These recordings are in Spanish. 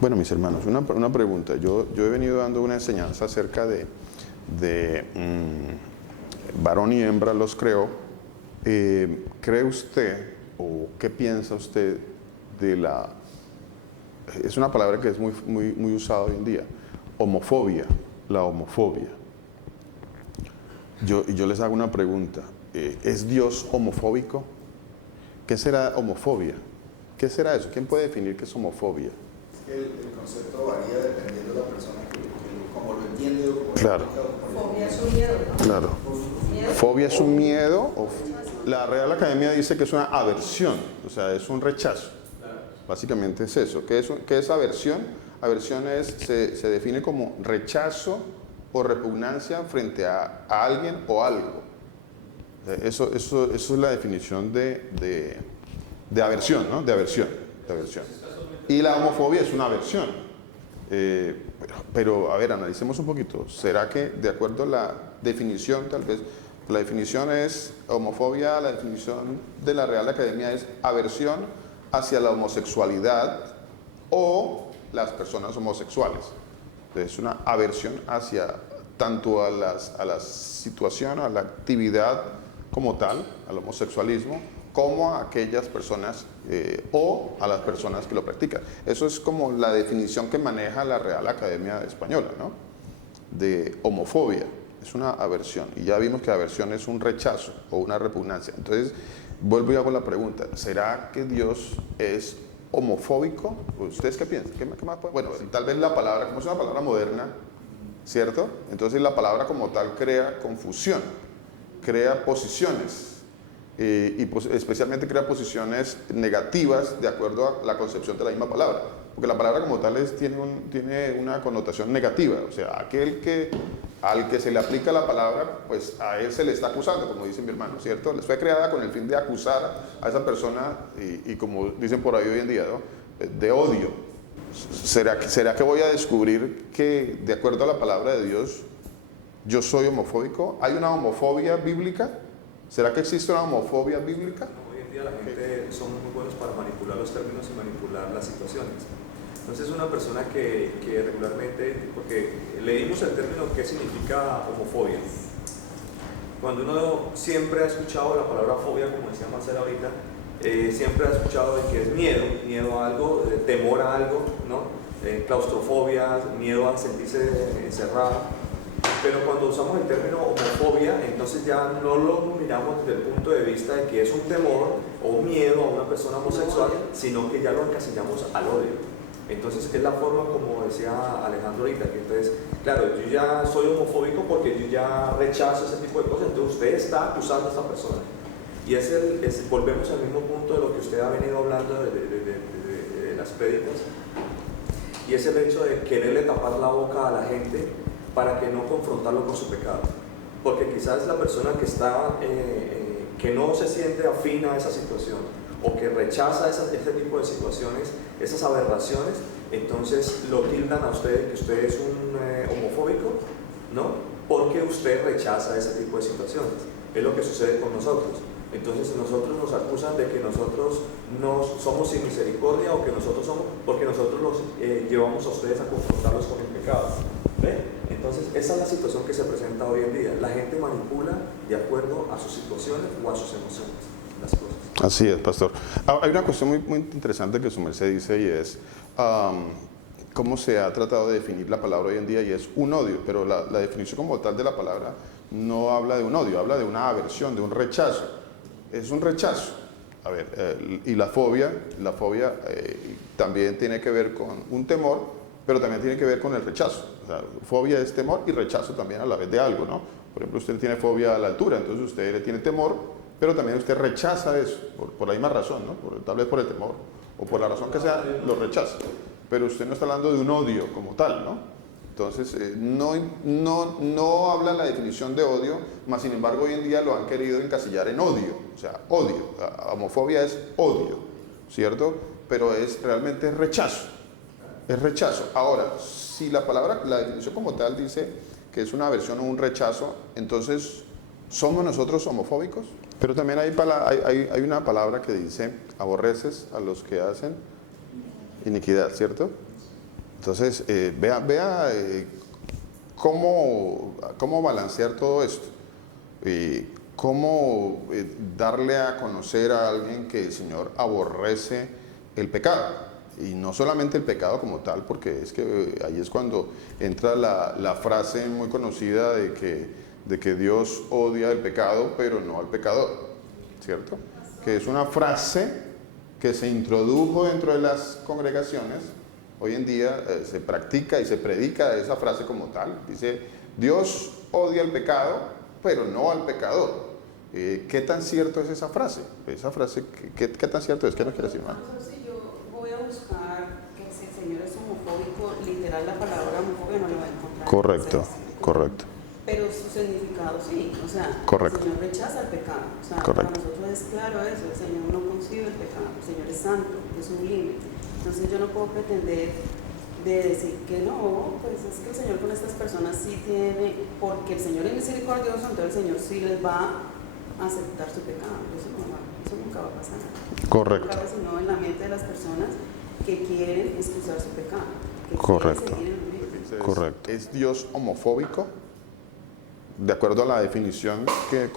Bueno, mis hermanos, una pregunta. Yo he venido dando una enseñanza acerca de varón y hembra los creó. ¿Cree usted o qué piensa usted de la... Es una palabra que es muy usada hoy en día, homofobia, la homofobia. Yo les hago una pregunta. ¿Es Dios homofóbico? ¿Qué será homofobia? ¿Qué será eso? ¿Quién puede definir qué es homofobia? El concepto varía dependiendo de la persona como lo entiende o como Claro. Fobia es un miedo, ¿no? Claro. Miedo. Fobia es un miedo. La Real Academia dice que es una aversión, o sea, es un rechazo. Básicamente es eso. ¿Qué es aversión? Aversión se define como rechazo o repugnancia frente a alguien o algo. Eso es la definición de aversión, ¿no? De aversión. Y la homofobia es una aversión. Pero, a ver, analicemos un poquito. ¿Será que, de acuerdo a la definición, tal vez, la definición es homofobia, la definición de la Real Academia es aversión hacia la homosexualidad o las personas homosexuales? Entonces, es una aversión hacia tanto a la situación, a la actividad como tal, al homosexualismo, como a aquellas personas o a las personas que lo practican. Eso es como la definición que maneja la Real Academia Española, ¿no? De homofobia. Es una aversión. Y ya vimos que aversión es un rechazo o una repugnancia. Entonces, vuelvo y hago la pregunta. ¿Será que Dios es homofóbico? ¿Ustedes qué piensan? ¿Qué más? Bueno, tal vez la palabra, como es una palabra moderna, ¿cierto? Entonces la palabra como tal crea confusión, crea posiciones. Especialmente crea posiciones negativas de acuerdo a la concepción de la misma palabra, porque la palabra como tal tiene una connotación negativa, o sea, al que se le aplica la palabra, pues a él se le está acusando, como dice mi hermano, ¿cierto? Les fue creada con el fin de acusar a esa persona y como dicen por ahí hoy en día, ¿no? De odio. ¿Será que voy a descubrir que de acuerdo a la palabra de Dios yo soy homofóbico? ¿Hay una homofobia bíblica? ¿Será que existe una homofobia bíblica? Hoy en día la gente son muy buenos para manipular los términos y manipular las situaciones. Entonces una persona que regularmente, porque leímos el término ¿qué significa homofobia? Cuando uno siempre ha escuchado la palabra fobia, como decía Marcela ahorita, siempre ha escuchado de que es miedo a algo, temor a algo, ¿no? Claustrofobia, miedo a sentirse encerrado. Pero cuando usamos el término homofobia, entonces ya no lo miramos desde el punto de vista de que es un temor o un miedo a una persona homosexual, sino que ya lo encasillamos al odio. Entonces es la forma, como decía Alejandro ahorita, que entonces, claro, yo ya soy homofóbico porque yo ya rechazo ese tipo de cosas, entonces usted está acusando a esta persona. Y volvemos al mismo punto de lo que usted ha venido hablando de las prédicas, y es el hecho de quererle tapar la boca a la gente para que no confrontarlo con su pecado. Porque quizás la persona que no se siente afín a esa situación o que rechaza este tipo de situaciones, esas aberraciones, entonces lo tildan a usted que usted es un homofóbico, ¿no? Porque usted rechaza ese tipo de situaciones. Es lo que sucede con nosotros. Entonces nosotros nos acusan de que nosotros no somos sin misericordia o que nosotros somos, porque nosotros los llevamos a ustedes a confrontarlos con el pecado. ¿Ve? Entonces esa es la situación que se presenta hoy en día. La gente manipula de acuerdo a sus situaciones o a sus emociones las cosas. Así es, pastor. Hay una cuestión muy interesante que su merced dice y es cómo se ha tratado de definir la palabra hoy en día y es un odio, pero la definición como tal de la palabra no habla de un odio, habla de una aversión, de un rechazo. Es un rechazo. A ver, y la fobia también tiene que ver con un temor, pero también tiene que ver con el rechazo. O sea, fobia es temor y rechazo también a la vez de algo, ¿no? Por ejemplo, usted tiene fobia a la altura, entonces usted le tiene temor, pero también usted rechaza eso, por la misma razón, ¿no? Tal vez por el temor, o por la razón que sea, lo rechaza. Pero usted no está hablando de un odio como tal, ¿no? Entonces, no habla la definición de odio, mas sin embargo hoy en día lo han querido encasillar en odio, o sea, odio. La homofobia es odio, ¿cierto? Pero realmente rechazo, es rechazo. Ahora, si la definición como tal dice que es una aversión o un rechazo, entonces, ¿somos nosotros homofóbicos? Pero también hay una palabra que dice, aborreces a los que hacen iniquidad, ¿cierto? Entonces, vea cómo balancear todo esto. Cómo darle a conocer a alguien que el Señor aborrece el pecado. Y no solamente el pecado como tal, porque es que ahí es cuando entra la frase muy conocida de que Dios odia el pecado, pero no al pecador, ¿cierto? Que es una frase que se introdujo dentro de las congregaciones. Hoy en día se practica y se predica esa frase como tal. Dice, Dios odia el pecado, pero no al pecador. ¿Qué tan cierto es esa frase? Esa frase, ¿qué tan cierto es? ¿Qué nos quiere decir, hermano? Si yo voy a buscar que si el Señor es homofóbico, literal la palabra homofobia no lo va a encontrar. Correcto, O sea, correcto. Pero su significado sí, o sea, Correcto. el Señor rechaza el pecado. O sea, Correcto. para nosotros es claro eso, el Señor no concibe el pecado, el Señor es santo, es sublime. Entonces yo no puedo pretender de decir que no, pues es que el Señor con estas personas sí tiene, porque el Señor es misericordioso, entonces el Señor sí les va a aceptar su pecado. Eso nunca va a pasar. Correcto. No cabe sino en la mente de las personas que quieren excusar su pecado. Que Correcto. quieren seguir en el mismo. Correcto. ¿Es Dios homofóbico? De acuerdo a la definición que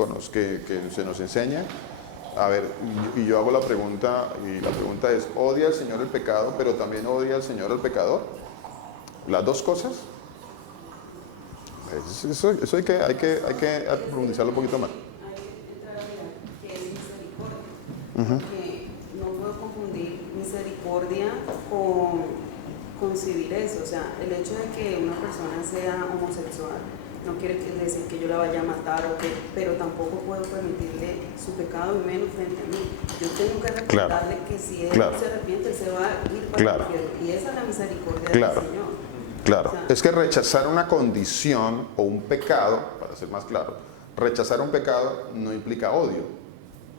se nos enseña. A ver, y yo hago la pregunta, y la pregunta es, ¿odia el Señor el pecado, pero también odia el Señor al pecador? ¿Las dos cosas? Eso hay que profundizarlo un poquito más. Ahí entra la vida, que es misericordia. Porque no puedo confundir misericordia con civil eso. O sea, el hecho de que una persona sea homosexual no quiere decir que yo la vaya a matar, pero tampoco puedo permitirle su pecado y menos frente a mí. Yo tengo que recordarle que si él se arrepiente, él se va a ir para el infierno. Y esa es la misericordia del Señor. Claro, O sea, es que rechazar una condición o un pecado, para ser más claro, rechazar un pecado no implica odio,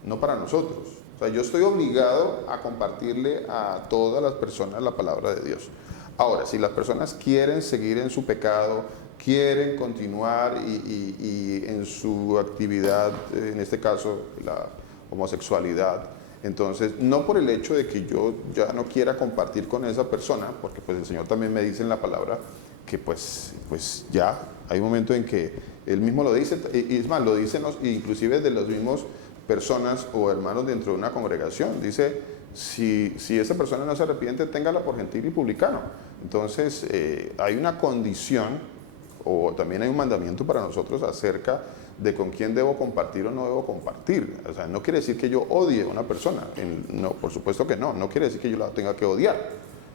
no para nosotros. O sea, yo estoy obligado a compartirle a todas las personas la palabra de Dios. Ahora, si las personas quieren seguir en su pecado, quieren continuar y en su actividad, en este caso la homosexualidad, entonces no por el hecho de que yo ya no quiera compartir con esa persona, porque pues el Señor también me dice en la palabra que pues ya hay un momento en que Él mismo lo dice, y es más, lo dicen inclusive de las mismas personas o hermanos dentro de una congregación, dice, si esa persona no se arrepiente, téngala por gentil y publicano. Entonces hay una condición o también hay un mandamiento para nosotros acerca de con quién debo compartir o no debo compartir. O sea, no quiere decir que yo odie a una persona. No, por supuesto que no. No quiere decir que yo la tenga que odiar,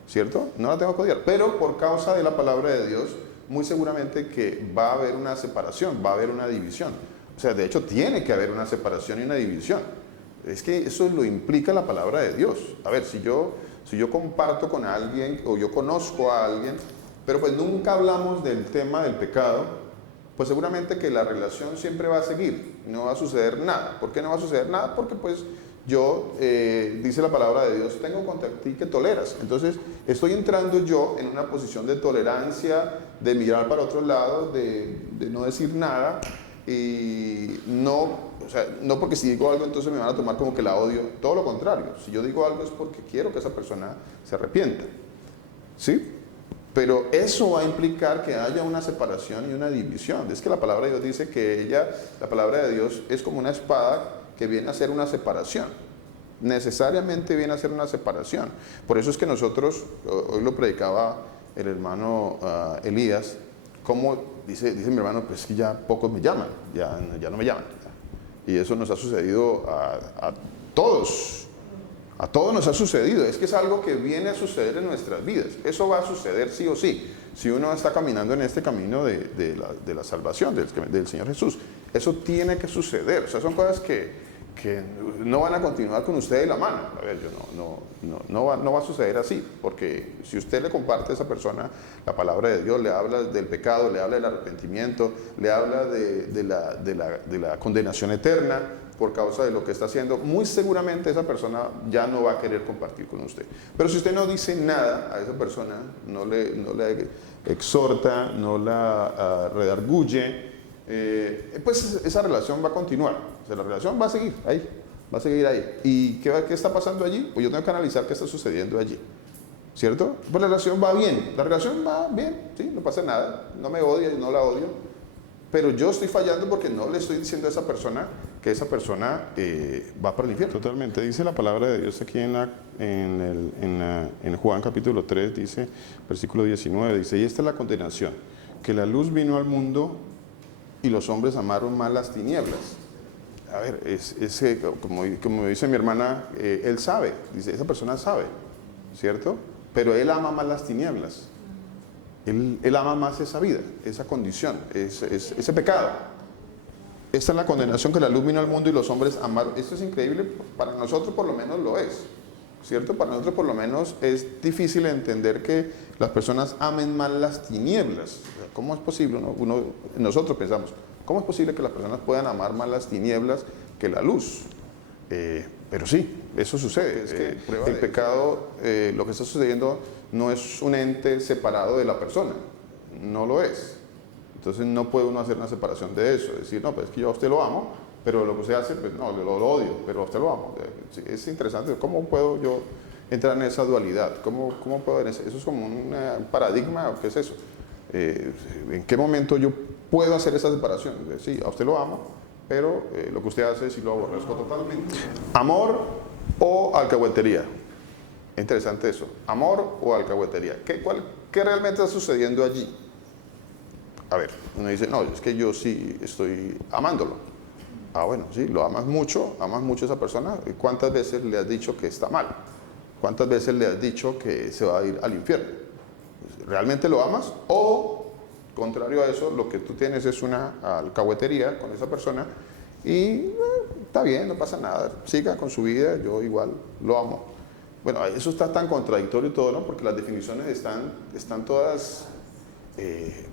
¿cierto? No la tengo que odiar. Pero por causa de la palabra de Dios, muy seguramente que va a haber una separación, va a haber una división. O sea, de hecho, tiene que haber una separación y una división. Es que eso lo implica la palabra de Dios. A ver, si yo comparto con alguien o yo conozco a alguien, pero pues nunca hablamos del tema del pecado, pues seguramente que la relación siempre va a seguir, no va a suceder nada. ¿Por qué no va a suceder nada? Porque pues yo, dice la palabra de Dios, tengo contra ti que toleras. Entonces estoy entrando yo en una posición de tolerancia, de mirar para otro lado, de no decir nada, y no porque si digo algo entonces me van a tomar como que la odio, todo lo contrario. Si yo digo algo es porque quiero que esa persona se arrepienta, ¿sí? Pero eso va a implicar que haya una separación y una división. Es que la palabra de Dios dice que la palabra de Dios es como una espada que viene a hacer una separación. Necesariamente viene a hacer una separación. Por eso es que nosotros, hoy lo predicaba el hermano Elías, como dice mi hermano, pues es que ya pocos me llaman, ya no me llaman. Y eso nos ha sucedido a todos. A todos nos ha sucedido, es que es algo que viene a suceder en nuestras vidas. Eso va a suceder sí o sí, si uno está caminando en este camino de la salvación, del Señor Jesús. Eso tiene que suceder, o sea, son cosas que no van a continuar con usted de la mano. A ver, no va a suceder así, porque si usted le comparte a esa persona la palabra de Dios, le habla del pecado, le habla del arrepentimiento, le habla de la condenación eterna, por causa de lo que está haciendo, muy seguramente esa persona ya no va a querer compartir con usted. Pero si usted no dice nada a esa persona, no le exhorta, no la redarguye, pues esa relación va a continuar. O sea, la relación va a seguir ahí, va a seguir ahí. ¿Y qué está pasando allí? Pues yo tengo que analizar qué está sucediendo allí. ¿cierto? Pues la relación va bien, sí, no pasa nada, no me odia, yo no la odio, pero yo estoy fallando porque no le estoy diciendo a esa persona que esa persona va para el infierno. Totalmente, dice la palabra de Dios aquí en Juan capítulo 3, dice, versículo 19, dice, y esta es la condenación, que la luz vino al mundo y los hombres amaron más las tinieblas. A ver, como dice mi hermana, él sabe, dice, esa persona sabe, ¿cierto? Pero él ama más las tinieblas. Él ama más esa vida, esa condición, ese pecado. Esta es la condenación, que la luz vino al mundo y los hombres amaron. Esto es increíble, para nosotros por lo menos lo es, ¿cierto? Para nosotros por lo menos es difícil entender que las personas amen más las tinieblas. ¿Cómo es posible? Nosotros pensamos, ¿cómo es posible que las personas puedan amar más las tinieblas que la luz? Pero sí, eso sucede. Es que el pecado, lo que está sucediendo no es un ente separado de la persona, no lo es. Entonces no puede uno hacer una separación de eso, decir, no, pues es que yo a usted lo amo, pero lo que usted hace, pues no, lo odio, pero a usted lo amo. Es interesante, ¿cómo puedo yo entrar en esa dualidad? ¿Cómo puedo eso es como un paradigma, ¿o qué es eso? ¿En qué momento yo puedo hacer esa separación? Sí, a usted lo amo, pero lo que usted hace sí lo aborrezco totalmente. Amor o alcahuetería. Interesante eso. Amor o alcahuetería. ¿Qué realmente está sucediendo allí? A ver, uno dice, no, es que yo sí estoy amándolo. Ah, bueno, sí, lo amas mucho a esa persona. ¿Cuántas veces le has dicho que está mal? ¿Cuántas veces le has dicho que se va a ir al infierno? ¿Realmente lo amas? O, contrario a eso, lo que tú tienes es una alcahuetería con esa persona y está bien, no pasa nada, siga con su vida, yo igual lo amo. Bueno, eso está tan contradictorio y todo, ¿no? Porque las definiciones están todas...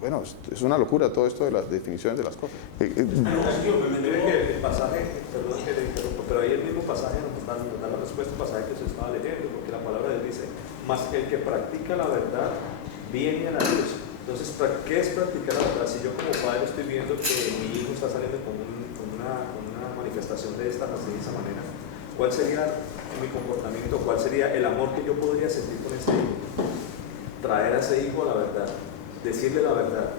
bueno, es una locura todo esto de las definiciones de las cosas. Mire que el pasaje, perdón que le interrumpo, pero ahí el mismo pasaje nos da la respuesta al pasaje que se estaba leyendo, porque la palabra de Dios dice, más que el que practica la verdad viene a la luz. Entonces, ¿qué es practicar la verdad? Si yo como padre estoy viendo que mi hijo está saliendo con una manifestación de esa manera, ¿cuál sería mi comportamiento? ¿Cuál sería el amor que yo podría sentir con ese hijo? Traer a ese hijo a la verdad, decirle la verdad.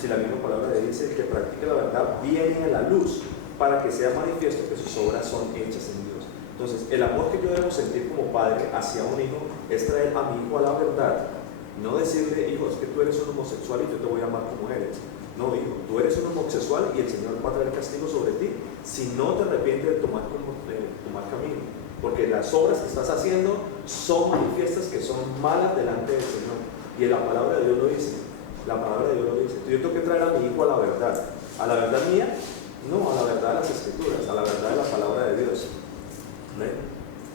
Si la misma palabra le dice que practique la verdad viene a la luz para que sea manifiesto que sus obras son hechas en Dios. Entonces, el amor que yo debo sentir como padre hacia un hijo es traer a mi hijo a la verdad. No decirle, hijo, es que tú eres un homosexual y yo te voy a amar como eres. No, hijo, tú eres un homosexual y el Señor va a traer castigo sobre ti si no te arrepientes de tomar camino. Porque las obras que estás haciendo son manifiestas que son malas delante del Señor. Y la palabra de Dios lo dice. La palabra de Dios lo dice. Yo tengo que traer a mi hijo a la verdad. ¿A la verdad mía? No, a la verdad de las Escrituras, a la verdad de la palabra de Dios.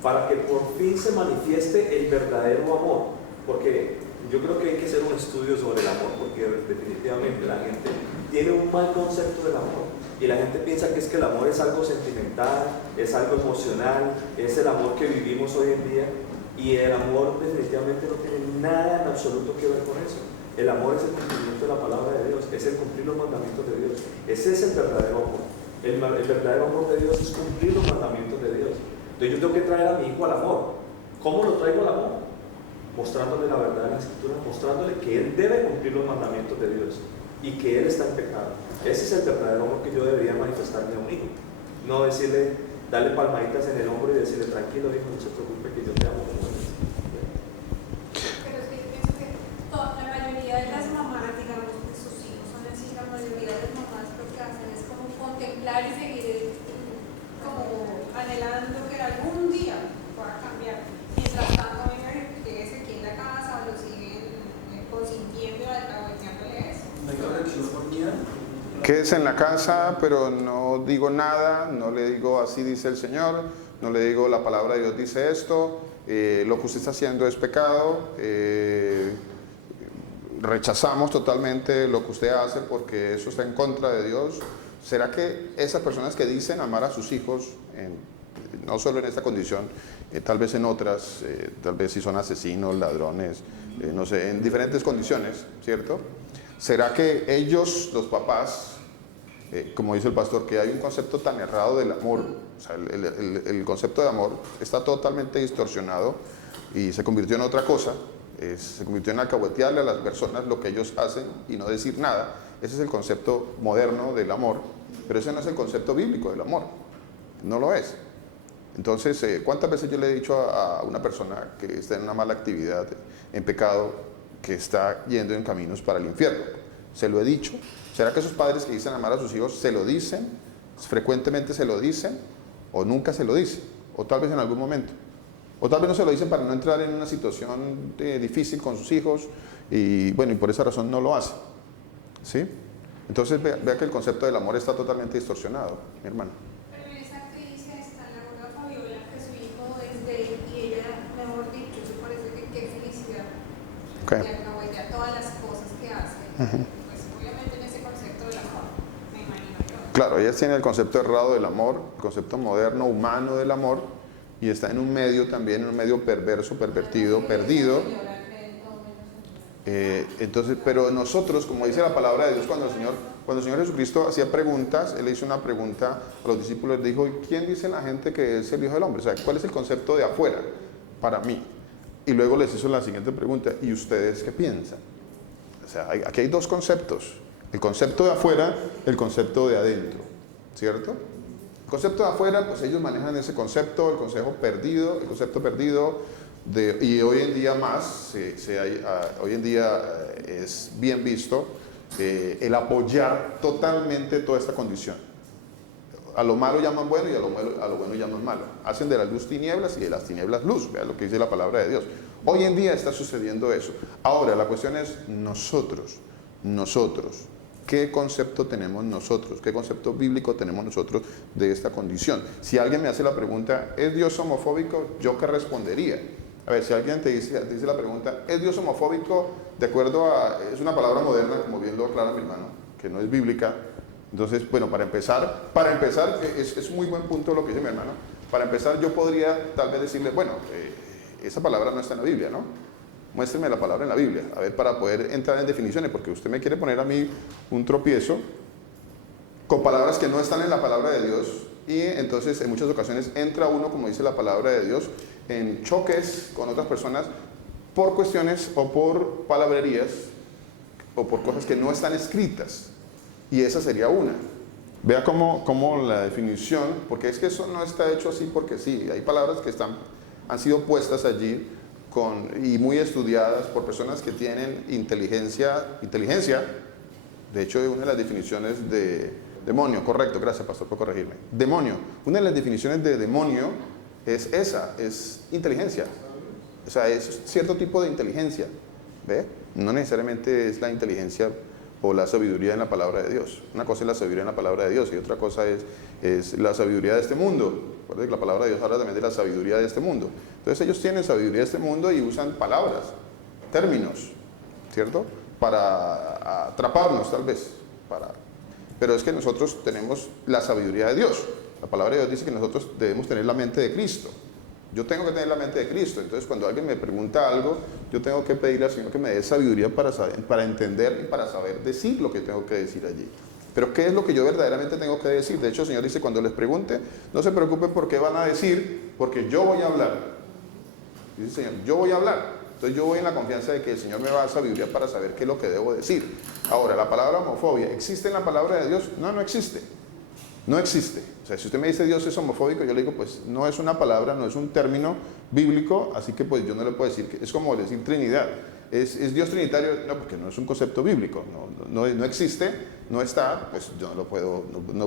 Para que por fin se manifieste el verdadero amor. Porque yo creo que hay que hacer un estudio sobre el amor, porque definitivamente la gente tiene un mal concepto del amor. Y la gente piensa que es que el amor es algo sentimental, es algo emocional, es el amor que vivimos hoy en día. Y el amor definitivamente no tiene nada en absoluto que ver con eso. El amor es el cumplimiento de la palabra de Dios, es el cumplir los mandamientos de Dios. Ese es el verdadero amor. El verdadero amor de Dios es cumplir los mandamientos de Dios. Entonces yo tengo que traer a mi hijo al amor. ¿Cómo lo traigo al amor? Mostrándole la verdad en la Escritura, mostrándole que él debe cumplir los mandamientos de Dios y que él está en pecado. Ese es el verdadero amor que yo debería manifestarle a un hijo. No decirle, darle palmaditas en el hombro y decirle, tranquilo hijo, no se preocupe que yo te amo como eres. Pero es que yo pienso que la mayoría de las mamás, digamos que sus hijos son así, la mayoría de las mamás lo que hacen es como contemplar y seguir como anhelando que algún día pueda cambiar. Mientras tanto, vengan, quédese aquí en la casa o lo siguen consintiendo y alcahueteándole eso. ¿No hay corrección por miedo? Quédese en la casa, pero no digo nada, no le digo así dice el Señor, no le digo la palabra de Dios dice esto, lo que usted está haciendo es pecado, rechazamos totalmente lo que usted hace porque eso está en contra de Dios. ¿Será que esas personas que dicen amar a sus hijos, no solo en esta condición, tal vez en otras, tal vez si son asesinos, ladrones, no sé, en diferentes condiciones, ¿cierto? ¿Será que ellos, los papás, como dice el pastor, que hay un concepto tan errado del amor, o sea, el concepto de amor está totalmente distorsionado y se convirtió en otra cosa, Se convirtió en alcahuetearle a las personas lo que ellos hacen y no decir nada. Ese es el concepto moderno del amor, pero ese no es el concepto bíblico del amor. No lo es. Entonces, ¿cuántas veces yo le he dicho a una persona que está en una mala actividad, en pecado, que está yendo en caminos para el infierno? Se lo he dicho. ¿Será que esos padres que dicen amar a sus hijos se lo dicen? ¿Frecuentemente se lo dicen? ¿O nunca se lo dicen? ¿O tal vez en algún momento? O tal vez no se lo dicen para no entrar en una situación difícil con sus hijos y bueno, y por esa razón no lo hacen. ¿Sí? Entonces vea que el concepto del amor está totalmente distorsionado, mi hermano. Pero en esa que dice esta, la abogada Fabiola, que su hijo es de él y ella, mejor dicho, se parece que qué felicidad. Okay. Y acabó ya todas las cosas que hace. Pues obviamente en ese concepto del amor, me imagino yo. Claro, ellas tienen el concepto errado del amor, el concepto moderno, humano del amor, y está en un medio también, en un medio perverso, pervertido, perdido. Entonces, pero nosotros, como dice la palabra de Dios, cuando el Señor Jesucristo hacía preguntas, Él hizo una pregunta a los discípulos, dijo, ¿quién dice la gente que es el Hijo del Hombre? O sea, ¿cuál es el concepto de afuera para mí? Y luego les hizo la siguiente pregunta, ¿y ustedes qué piensan? O sea, aquí hay dos conceptos, el concepto de afuera, el concepto de adentro, ¿cierto? El concepto de afuera, pues ellos manejan ese concepto, el concepto perdido, y hoy en día más, hoy en día es bien visto el apoyar totalmente toda esta condición. A lo malo llaman bueno y a lo bueno llaman malo. Hacen de la luz tinieblas y de las tinieblas luz, vea lo que dice la palabra de Dios. Hoy en día está sucediendo eso. Ahora, la cuestión es nosotros. ¿Qué concepto tenemos nosotros? ¿Qué concepto bíblico tenemos nosotros de esta condición? Si alguien me hace la pregunta, ¿es Dios homofóbico? ¿Yo qué respondería? A ver, si alguien te dice la pregunta, ¿es Dios homofóbico? De acuerdo a, es una palabra moderna, como bien lo aclara mi hermano, que no es bíblica. Entonces, bueno, para empezar, es muy buen punto lo que dice mi hermano. Para empezar, yo podría tal vez decirle, bueno, esa palabra no está en la Biblia, ¿no? Muéstreme la palabra en la Biblia, a ver, para poder entrar en definiciones, porque usted me quiere poner a mí un tropiezo con palabras que no están en la palabra de Dios, y entonces en muchas ocasiones entra uno, como dice la palabra de Dios, en choques con otras personas por cuestiones o por palabrerías o por cosas que no están escritas, y esa sería una. Vea cómo la definición, porque es que eso no está hecho así porque sí, hay palabras que han sido puestas allí y muy estudiadas por personas que tienen inteligencia. De hecho, una de las definiciones de demonio, correcto, gracias pastor por corregirme, demonio, una de las definiciones de demonio es esa, es inteligencia, o sea, es cierto tipo de inteligencia, ¿ve? No necesariamente es la inteligencia o la sabiduría en la palabra de Dios. Una cosa es la sabiduría en la palabra de Dios y otra cosa es la sabiduría de este mundo. Recuerden que la palabra de Dios habla también de la sabiduría de este mundo. Entonces ellos tienen sabiduría de este mundo y usan palabras, términos, ¿cierto? Para atraparnos tal vez. Pero es que nosotros tenemos la sabiduría de Dios. La palabra de Dios dice que nosotros debemos tener la mente de Cristo. Yo tengo que tener la mente de Cristo. Entonces cuando alguien me pregunta algo, yo tengo que pedirle al Señor que me dé sabiduría para entender y para saber decir lo que tengo que decir allí. Pero ¿qué es lo que yo verdaderamente tengo que decir? De hecho, el Señor dice, cuando les pregunte, no se preocupen por qué van a decir, porque yo voy a hablar. Dice el Señor, yo voy a hablar. Entonces yo voy en la confianza de que el Señor me va a dar sabiduría para saber qué es lo que debo decir. Ahora, la palabra homofobia, ¿existe en la palabra de Dios? No, no existe. No existe. O sea, si usted me dice Dios es homofóbico, yo le digo, pues no es una palabra, no es un término bíblico, así que pues yo no le puedo decir que es como decir Trinidad. ¿Es Dios trinitario? No, porque no es un concepto bíblico, no existe, no está, pues yo no puedo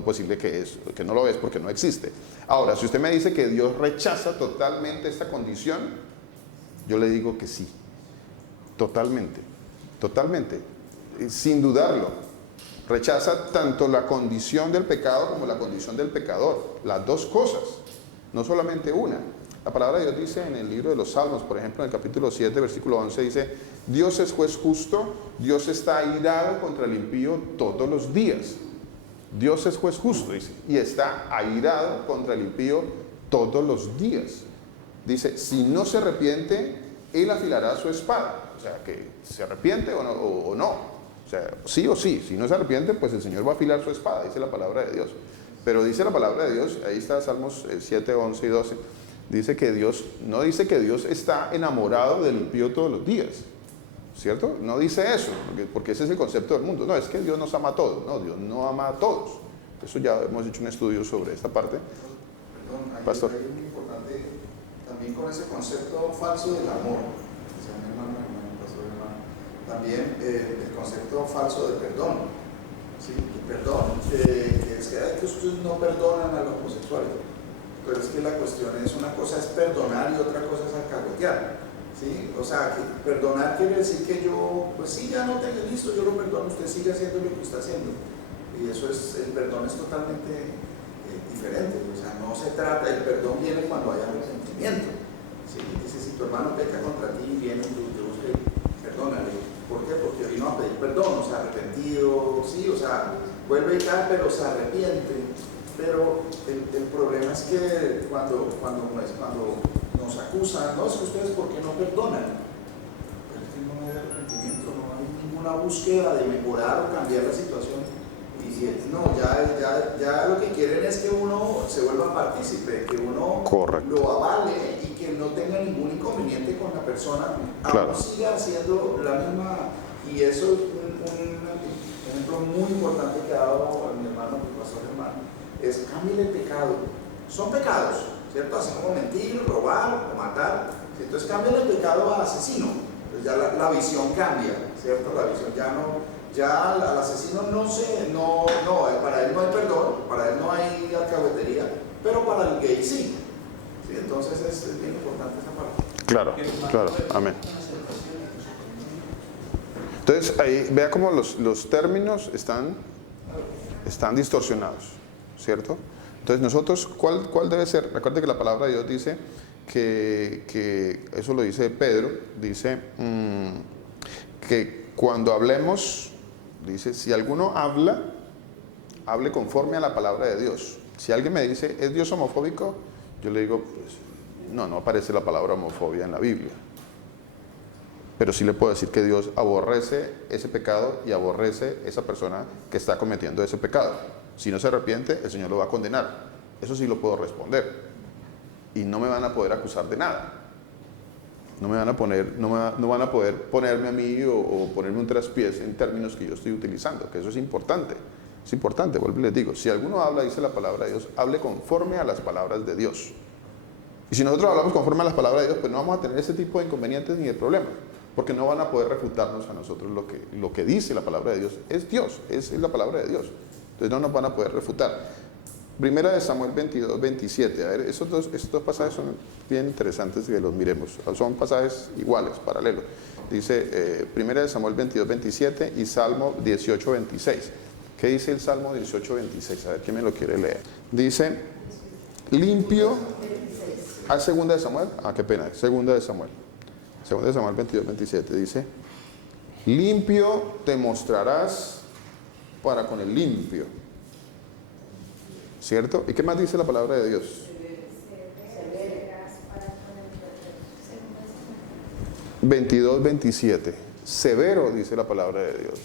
decirle que no lo es porque no existe. Ahora, si usted me dice que Dios rechaza totalmente esta condición, yo le digo que sí, totalmente, sin dudarlo. Rechaza tanto la condición del pecado como la condición del pecador, las dos cosas, no solamente una. La palabra de Dios dice en el libro de los Salmos, por ejemplo, en el capítulo 7, versículo 11, dice, Dios es juez justo, Dios está airado contra el impío todos los días. Dios es juez justo, dice, y está airado contra el impío todos los días. Dice, si no se arrepiente, Él afilará su espada. O sea, que se arrepiente o no. O sea, sí o sí, si no se arrepiente, pues el Señor va a afilar su espada, dice la palabra de Dios. Pero dice la palabra de Dios, ahí está Salmos 7, 11 y 12, dice que Dios, no dice que Dios está enamorado del impío todos los días, ¿cierto? No dice eso, porque ese es el concepto del mundo. No, es que Dios nos ama a todos. No, Dios no ama a todos. Eso ya hemos hecho un estudio sobre esta parte. Perdón, Pastor. hay muy importante también con ese concepto falso del amor. Decía mi hermano, pastor hermano. También el concepto falso del perdón. Sí, el perdón. Que es que ustedes no perdonan a los homosexuales. Pero es que la cuestión es, una cosa es perdonar y otra cosa es alcahuetear. ¿Sí? O sea, que perdonar quiere decir que yo, pues sí, ya no tengo listo, yo lo perdono, usted sigue haciendo lo que está haciendo. Y eso es, el perdón es totalmente diferente. O sea, no se trata, el perdón viene cuando hay arrepentimiento. ¿Sí? Dice, si tu hermano peca contra ti, viene y te busca y perdónale. ¿Por qué? Porque vino a pedir perdón, o sea, arrepentido, sí, o sea, vuelve y cae, pero se arrepiente. Pero el problema es que cuando nos acusan, no, es que ustedes ¿por qué no perdonan? Pero es que no hay arrepentimiento, no hay ninguna búsqueda de mejorar o cambiar la situación. Y no, ya lo que quieren es que uno se vuelva partícipe, que uno lo avale y que no tenga ningún inconveniente con la persona, aún siga haciendo la misma. Y eso es un ejemplo muy importante que ha dado mi hermano, mi pastor hermano, es cambie el pecado. Son pecados, ¿cierto? Así como mentir, robar o matar. Entonces cambia el pecado a asesino. Entonces ya la visión cambia, ¿cierto? La visión ya al asesino para él no hay perdón, para él no hay alcahuetería, pero para el gay sí. ¿Sí? Entonces es bien importante esa parte. Claro, amén. Entonces ahí vea cómo los términos están distorsionados, ¿cierto? Entonces nosotros, ¿cuál debe ser? Recuerde que la palabra de Dios dice que eso lo dice Pedro, dice que cuando hablemos, dice, si alguno hable conforme a la palabra de Dios. Si alguien me dice, ¿es Dios homofóbico? Yo le digo, pues, no aparece la palabra homofobia en la Biblia. Pero sí le puedo decir que Dios aborrece ese pecado y aborrece esa persona que está cometiendo ese pecado. Si no se arrepiente, el Señor lo va a condenar. Eso sí lo puedo responder. Y no me van a poder acusar de nada. No van a poder ponerme a mí o ponerme un traspiés en términos que yo estoy utilizando, que eso es importante. Es importante, vuelvo y les digo, si alguno habla, dice la palabra de Dios, hable conforme a las palabras de Dios. Y si nosotros hablamos conforme a las palabras de Dios, pues no vamos a tener ese tipo de inconvenientes ni de problemas, porque no van a poder refutarnos a nosotros lo que dice la palabra de Dios. Es Dios, es la palabra de Dios. Entonces no nos van a poder refutar. Primera de Samuel 22, 27. A ver, estos dos pasajes son bien interesantes que los miremos. Son pasajes iguales, paralelos. Dice Primera de Samuel 22, 27 y Salmo 18, 26. ¿Qué dice el Salmo 18, 26? A ver, ¿quién me lo quiere leer? Dice, limpio... Segunda de Samuel. Qué pena. Segunda de Samuel 22, 27. Dice, limpio te mostrarás para con el limpio. ¿Cierto? ¿Y qué más dice la palabra de Dios? 22, 27. Severo, dice la palabra de Dios.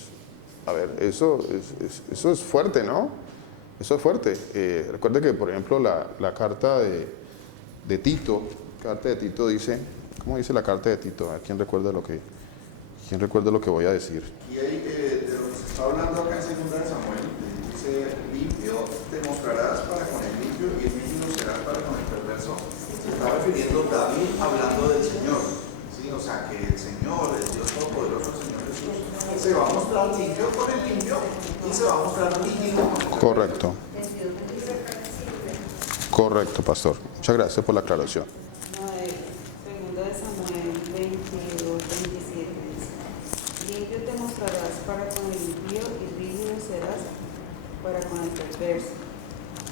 A ver, eso es fuerte, ¿no? Eso es fuerte. Recuerde que, por ejemplo, la carta de Tito dice, ¿cómo dice la carta de Tito? A ver, ¿quién recuerda lo que voy a decir? Y ahí de lo que se está hablando acá en Segunda de Samuel, dice, limpio te mostrarás para con el limpio y digno serás para con el perverso. Se está refiriendo David hablando del Señor. ¿Sí? O sea, que el Señor, el Dios Todopoderoso, el Señor Jesús, se va a mostrar limpio con el limpio y se va a mostrar líquido con el Correcto. Correcto, pastor. Muchas gracias por la aclaración. Segunda de Samuel 22, 27 dice, limpio te mostrarás para con el impío y rígido serás para con el perverso.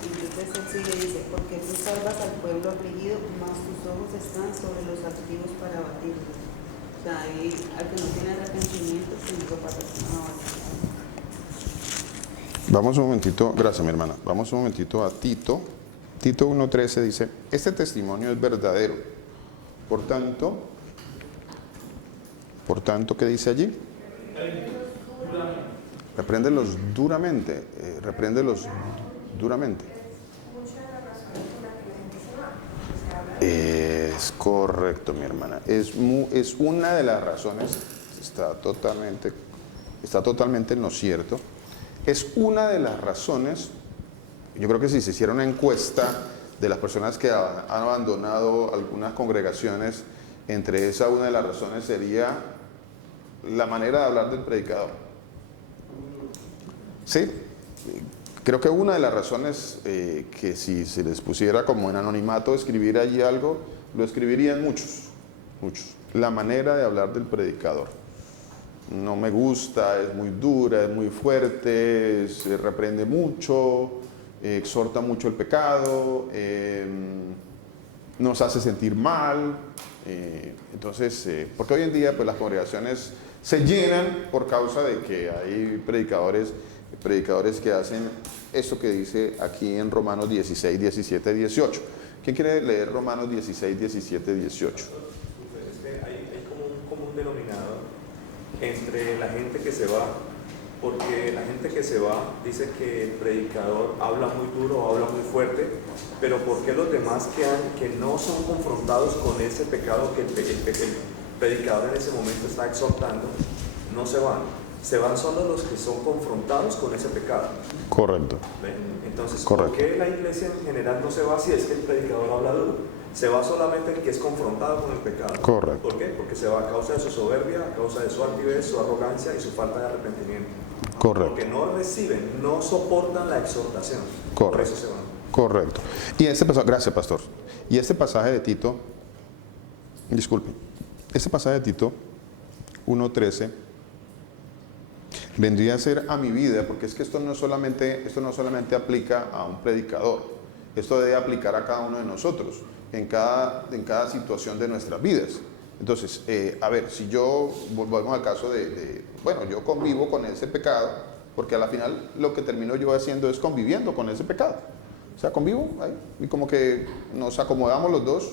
Y entonces sigue dice, porque tú salvas al pueblo afligido, mas tus ojos están sobre los altivos para abatirlos. O sea, ahí al que no tiene arrepentimiento, se lo pasa a abatir. Vamos un momentito, gracias mi hermana, vamos un momentito a Tito. Tito 1.13 dice, este testimonio es verdadero. Por tanto, ¿qué dice allí? Repréndelos duramente, Es correcto, mi hermana. Es una de las razones, está totalmente en lo cierto. Es una de las razones, yo creo que si se hiciera una encuesta de las personas que han abandonado algunas congregaciones, entre esa una de las razones sería la manera de hablar del predicador. Sí, creo que una de las razones que si se les pusiera como en anonimato escribir allí algo, lo escribirían muchos. La manera de hablar del predicador. No me gusta, es muy dura, es muy fuerte, se reprende mucho, exhorta mucho el pecado, nos hace sentir mal. Entonces, porque hoy en día pues las congregaciones se llenan por causa de que hay predicadores que hacen eso que dice aquí en Romanos 16, 17, 18. ¿Quién quiere leer Romanos 16, 17, 18? Es que hay como un común denominador entre la gente que se va, porque la gente que se va dice que el predicador habla muy duro, habla muy fuerte, pero ¿por qué los demás que no son confrontados con ese pecado que el predicador en ese momento está exhortando, no se van? Se van solo los que son confrontados con ese pecado. Correcto. ¿Ven? Entonces, Correcto. ¿por qué la iglesia en general no se va si es que el predicador habla duro? Se va solamente el que es confrontado con el pecado. Correcto. ¿Por qué? Porque se va a causa de su soberbia, a causa de su altivez, su arrogancia y su falta de arrepentimiento. Correcto. Porque no reciben, no soportan la exhortación. Correcto. Por eso se van. Correcto. Y gracias, pastor. Y este pasaje de Tito, disculpe, este pasaje de Tito 1:13 vendría a ser a mi vida, porque es que esto no solamente aplica a un predicador, esto debe aplicar a cada uno de nosotros, en cada situación de nuestras vidas. Entonces, a ver, si yo, volvemos al caso bueno, yo convivo con ese pecado, porque a la final lo que termino yo haciendo es conviviendo con ese pecado. O sea, convivo ahí, y como que nos acomodamos los dos,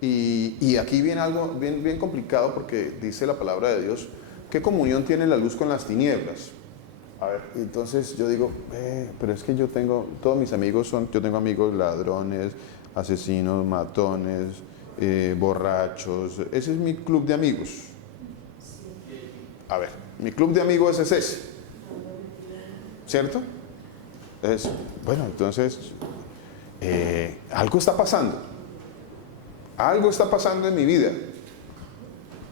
y aquí viene algo bien complicado, porque dice la palabra de Dios, ¿qué comunión tiene la luz con las tinieblas? A ver, entonces yo digo, pero es que todos mis amigos yo tengo amigos ladrones, asesinos, matones, borrachos. Ese es mi club de amigos. A ver, mi club de amigos es ese, ¿cierto? Entonces, algo está pasando. Algo está pasando en mi vida.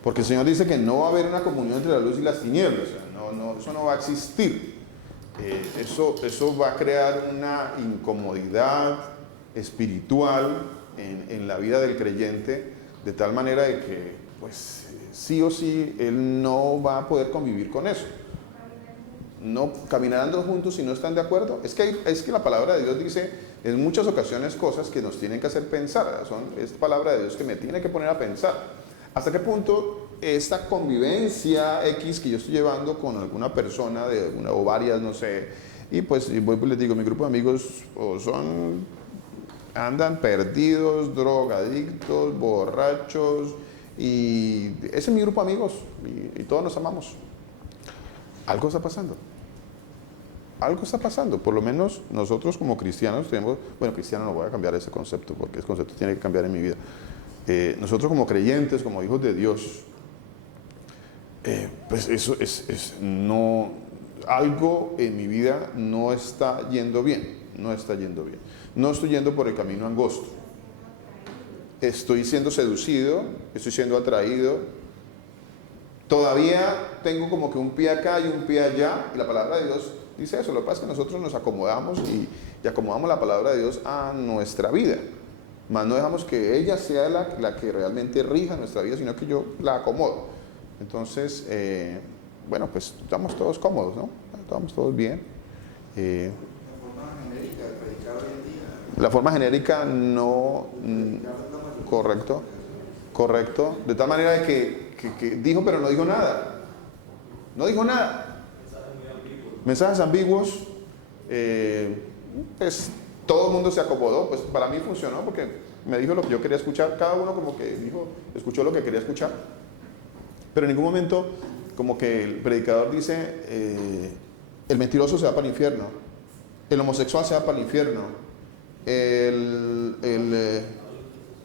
Porque el Señor dice que no va a haber una comunión entre la luz y las tinieblas. O sea, eso no va a existir. Eso va a crear una incomodidad espiritual en la vida del creyente, de tal manera de que, pues, sí o sí, él no va a poder convivir con eso. No caminando juntos si no están de acuerdo. Es que la palabra de Dios dice en muchas ocasiones cosas que nos tienen que hacer pensar. Es palabra de Dios que me tiene que poner a pensar. ¿Hasta qué punto esta convivencia X que yo estoy llevando con alguna persona, o varias, no sé, y pues les digo, mi grupo de amigos andan perdidos, drogadictos, borrachos, y ese es mi grupo de amigos, y todos nos amamos? Algo está pasando. Algo está pasando. Por lo menos nosotros como cristianos cristiano no voy a cambiar ese concepto, porque ese concepto tiene que cambiar en mi vida. Nosotros como creyentes, como hijos de Dios, pues eso algo en mi vida no está yendo bien, no estoy yendo por el camino angosto, estoy siendo seducido, estoy siendo atraído, todavía tengo como que un pie acá y un pie allá, y la palabra de Dios dice eso. Lo que pasa es que nosotros nos acomodamos y acomodamos la palabra de Dios a nuestra vida. Mas no dejamos que ella sea la que realmente rija nuestra vida, sino que yo la acomodo. Entonces, pues estamos todos cómodos, ¿no? Estamos todos bien. La forma genérica de predicar hoy en día. La forma genérica no... Correcto. De tal manera de que dijo, pero no dijo nada. No dijo nada. Mensajes ambiguos. Pues todo el mundo se acomodó, pues para mí funcionó porque me dijo lo que yo quería escuchar, cada uno como que escuchó lo que quería escuchar, pero en ningún momento como que el predicador dice, el mentiroso se va para el infierno, el homosexual se va para el infierno,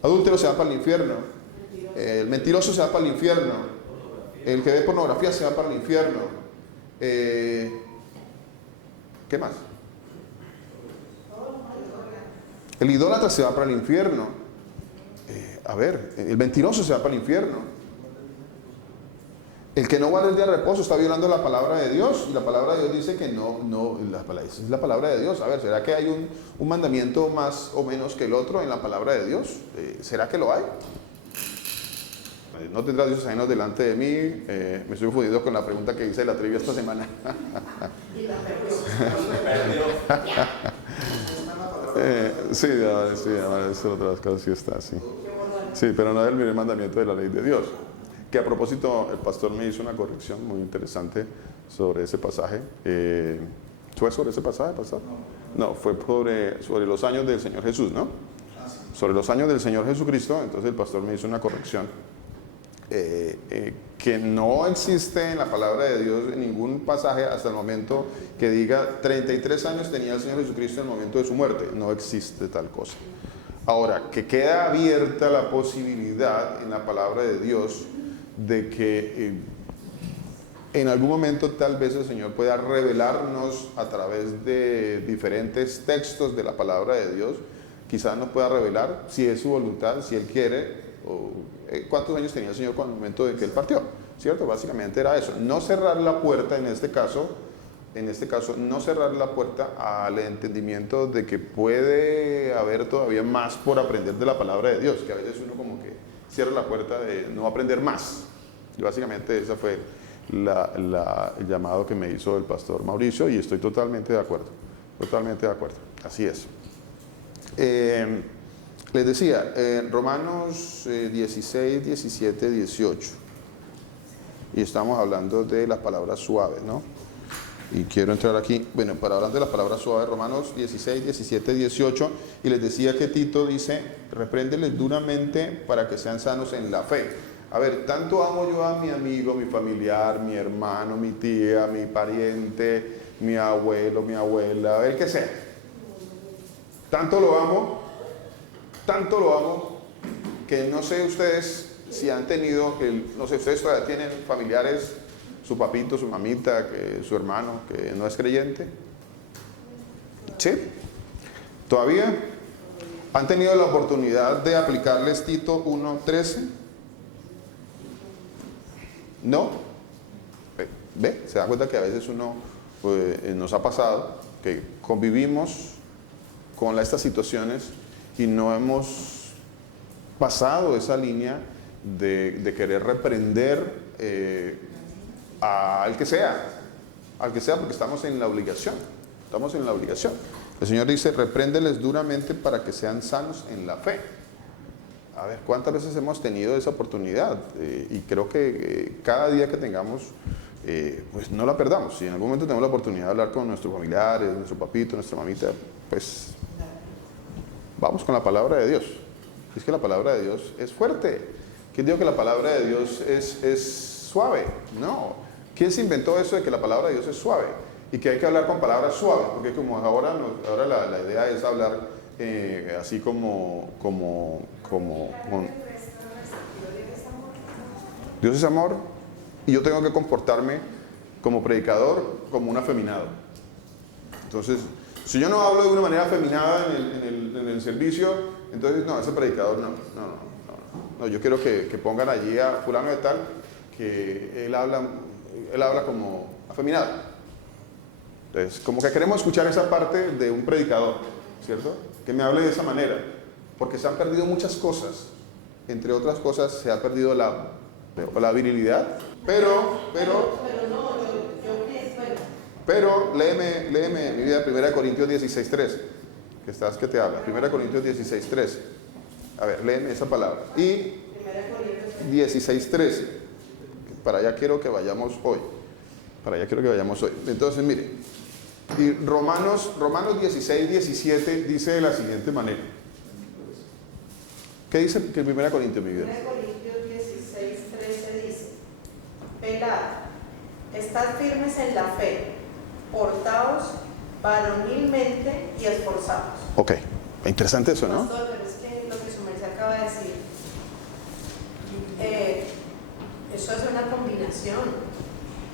adúltero se va para el infierno, el mentiroso se va para el infierno, el que ve pornografía se va para el infierno. ¿Qué más? El idólatra se va para el infierno. El mentiroso se va para el infierno. El que no guarda el día de reposo está violando la palabra de Dios, y la palabra de Dios dice que es la palabra de Dios. A ver, ¿será que hay un mandamiento más o menos que el otro en la palabra de Dios? ¿Será que lo hay? No tendrás dioses ajenos delante de mí. Me estoy confundiendo con la pregunta que hice de la trivia esta semana. Sí, es otra de las cosas, sí está, sí. Sí, pero no es el mandamiento de la ley de Dios. Que a propósito, el pastor me hizo una corrección muy interesante sobre ese pasaje. ¿Fue sobre ese pasaje, pastor? No, fue sobre los años del Señor Jesús, ¿no? Sobre los años del Señor Jesucristo. Entonces el pastor me hizo una corrección. Que no existe en la palabra de Dios en ningún pasaje hasta el momento que diga 33 años tenía el Señor Jesucristo en el momento de su muerte. No existe tal cosa. Ahora, que queda abierta la posibilidad en la palabra de Dios de que en algún momento tal vez el Señor pueda revelarnos a través de diferentes textos de la palabra de Dios. Quizás nos pueda revelar si es su voluntad, si Él quiere, o cuántos años tenía el Señor cuando el momento de que Él partió, ¿cierto? Básicamente era eso, no cerrar la puerta en este caso, no cerrar la puerta al entendimiento de que puede haber todavía más por aprender de la palabra de Dios, que a veces uno como que cierra la puerta de no aprender más. Y básicamente ese fue el llamado que me hizo el pastor Mauricio, y estoy totalmente de acuerdo, así es. Les decía, Romanos 16, 17, 18, y estamos hablando de las palabras suaves, ¿no? Y quiero entrar aquí, bueno, para hablar de las palabras suaves, Romanos 16, 17, 18, y les decía que Tito dice, repréndeles duramente para que sean sanos en la fe. A ver, tanto amo yo a mi amigo, mi familiar, mi hermano, mi tía, mi pariente, mi abuelo, mi abuela, el que sea. Tanto lo amo, que no sé ustedes si han tenido, no sé, ustedes todavía tienen familiares, su papito, su mamita, su hermano, que no es creyente. ¿Sí? ¿Todavía han tenido la oportunidad de aplicarles Tito 1:13? ¿No? ¿Ve? Se da cuenta que a veces uno, nos ha pasado que convivimos con estas situaciones y no hemos pasado esa línea de querer reprender al que sea, porque estamos en la obligación. El Señor dice, repréndeles duramente para que sean sanos en la fe. A ver, ¿cuántas veces hemos tenido esa oportunidad? Y creo que cada día que tengamos, pues no la perdamos. Si en algún momento tenemos la oportunidad de hablar con nuestros familiares, nuestro papito, nuestra mamita, pues vamos con la palabra de Dios. Es que la palabra de Dios es fuerte. ¿Quién dijo que la palabra de Dios es suave? No. ¿Quién se inventó eso de que la palabra de Dios es suave? Y que hay que hablar con palabras suaves, porque como ahora la idea es hablar así como Dios es amor, y yo tengo que comportarme como predicador, como un afeminado. Entonces, si yo no hablo de una manera afeminada en el servicio, entonces no, ese predicador no, yo quiero que pongan allí a fulano de tal, que él habla como afeminado. Entonces, como que queremos escuchar esa parte de un predicador, ¿cierto? Que me hable de esa manera, porque se han perdido muchas cosas. Entre otras cosas, se ha perdido la virilidad, pero léeme mi vida, 1 Corintios 16:3, que te habla, 1 Corintios 16:3. A ver, léeme esa palabra. Y 16:13. Para allá quiero que vayamos hoy. Entonces, mire, y Romanos 16:17 dice de la siguiente manera. ¿Qué dice que 1 Corintios, mi vida? 1 Corintios 16:13 dice: Velad, estad firmes en la fe, portaos varonilmente y esforzados. Ok, interesante eso, ¿no? Pastor, pero es que lo que su merced acaba de decir eso es una combinación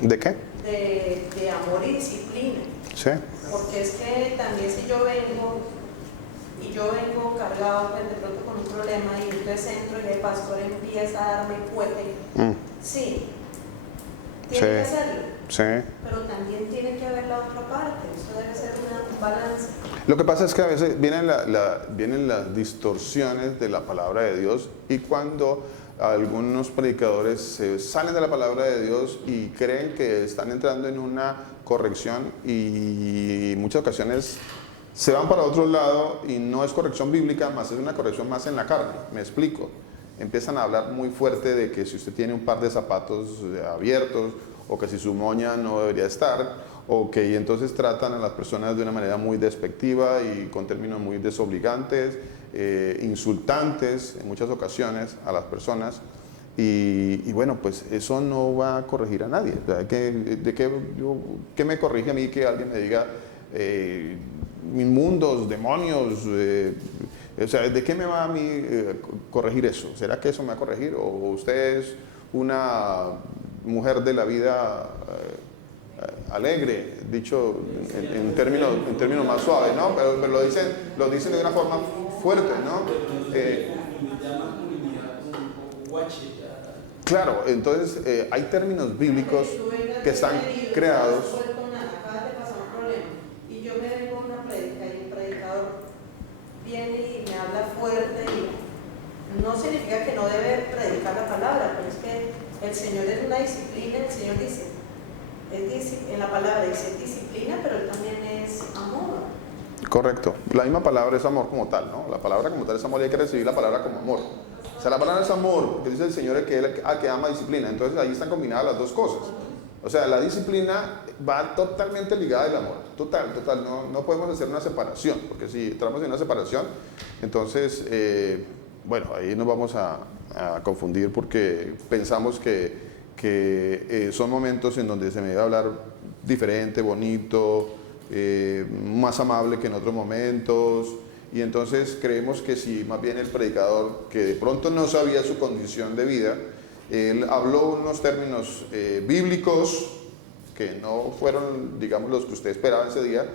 ¿De qué? de amor y disciplina. Sí. Porque es que también si yo vengo cargado pues, de pronto con un problema y entonces entro y el pastor empieza a darme cuete, sí, tiene que hacerlo, Sí. pero también tiene que haber la otra parte, eso debe ser un balance. Lo que pasa es que a veces vienen las distorsiones de la palabra de Dios, y cuando algunos predicadores se salen de la palabra de Dios y creen que están entrando en una corrección, y en muchas ocasiones se van para otro lado y no es corrección bíblica, más es una corrección más en la carne. Me explico. Empiezan a hablar muy fuerte de que si usted tiene un par de zapatos abiertos, o que si su moña no debería estar, o que y entonces tratan a las personas de una manera muy despectiva y con términos muy desobligantes, insultantes en muchas ocasiones a las personas. Y bueno, pues eso no va a corregir a nadie. O sea, ¿qué me corrige a mí que alguien me diga inmundos, demonios? O sea, ¿de qué me va a mí corregir eso? ¿Será que eso me va a corregir? ¿O usted es una mujer de la vida alegre, dicho en términos más suaves, ¿no? Pero lo dicen de una forma fuerte, ¿no? Claro, entonces hay términos bíblicos que están creados. Acaba de pasar un problema y yo me vengo a una prédica y el predicador viene y me habla fuerte, y no significa que no debe predicar la palabra, pero es que el Señor es una disciplina. El Señor dice, en la palabra dice disciplina, pero Él también es amor. Correcto, la misma palabra es amor como tal, ¿no? La palabra como tal es amor y hay que recibir la palabra como amor. O sea, la palabra es amor, porque dice el Señor que ama disciplina. Entonces ahí están combinadas las dos cosas. O sea, la disciplina va totalmente ligada al amor. Total. No podemos hacer una separación, porque si entramos en una separación, entonces, bueno, ahí nos vamos a confundir, porque pensamos que son momentos en donde se me debe hablar diferente, bonito, más amable que en otros momentos. Y entonces creemos que si más bien el predicador, que de pronto no sabía su condición de vida, él habló unos términos bíblicos que no fueron, digamos, los que usted esperaba ese día,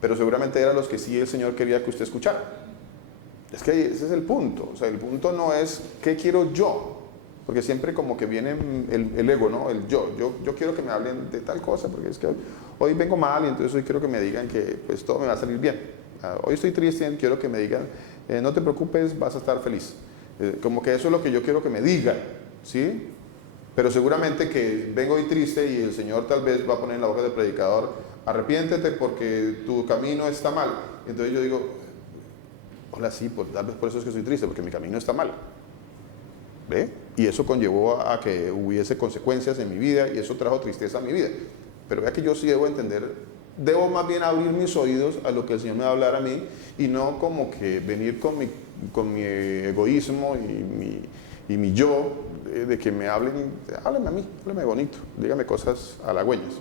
pero seguramente eran los que sí el Señor quería que usted escuchara. Es que ese es el punto. O sea, el punto no es qué quiero yo, porque siempre como que viene el ego, ¿no? El yo quiero que me hablen de tal cosa, porque es que hoy vengo mal y entonces hoy quiero que me digan que pues todo me va a salir bien. Hoy estoy triste, quiero que me digan, no te preocupes, vas a estar feliz. Como que eso es lo que yo quiero que me digan, ¿sí? Pero seguramente que vengo hoy triste y el Señor tal vez va a poner en la boca del predicador, arrepiéntete porque tu camino está mal. Entonces yo digo, hola, sí, pues tal vez por eso es que estoy triste, porque mi camino está mal. ¿Ve? Y eso conllevó a que hubiese consecuencias en mi vida, y eso trajo tristeza a mi vida. Pero vea que yo sí debo entender, debo más bien abrir mis oídos a lo que el Señor me va a hablar a mí, y no como que venir con mi egoísmo y mi yo, de que me hábleme a mí, hábleme bonito, dígame cosas halagüeñas.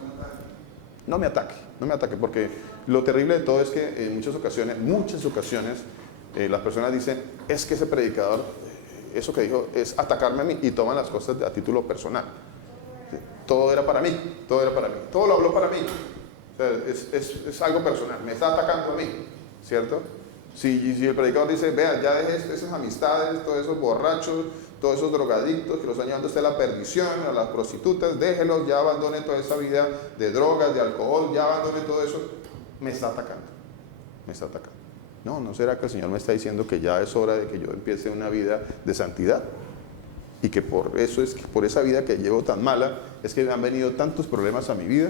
No me ataque, porque lo terrible de todo es que en muchas ocasiones, las personas dicen, es que ese predicador, eso que dijo es atacarme a mí, y toman las cosas a título personal. ¿Sí? Todo era para mí, todo lo habló para mí. O sea, es algo personal, me está atacando a mí, ¿cierto? Si el predicador dice, vea, ya deje esas amistades, todos esos borrachos, todos esos drogadictos que los están llevando a usted a la perdición, a las prostitutas, déjelos, ya abandone toda esa vida de drogas, de alcohol, ya abandone todo eso, me está atacando. No será que el Señor me está diciendo que ya es hora de que yo empiece una vida de santidad, y que por eso es que por esa vida que llevo tan mala es que me han venido tantos problemas a mi vida.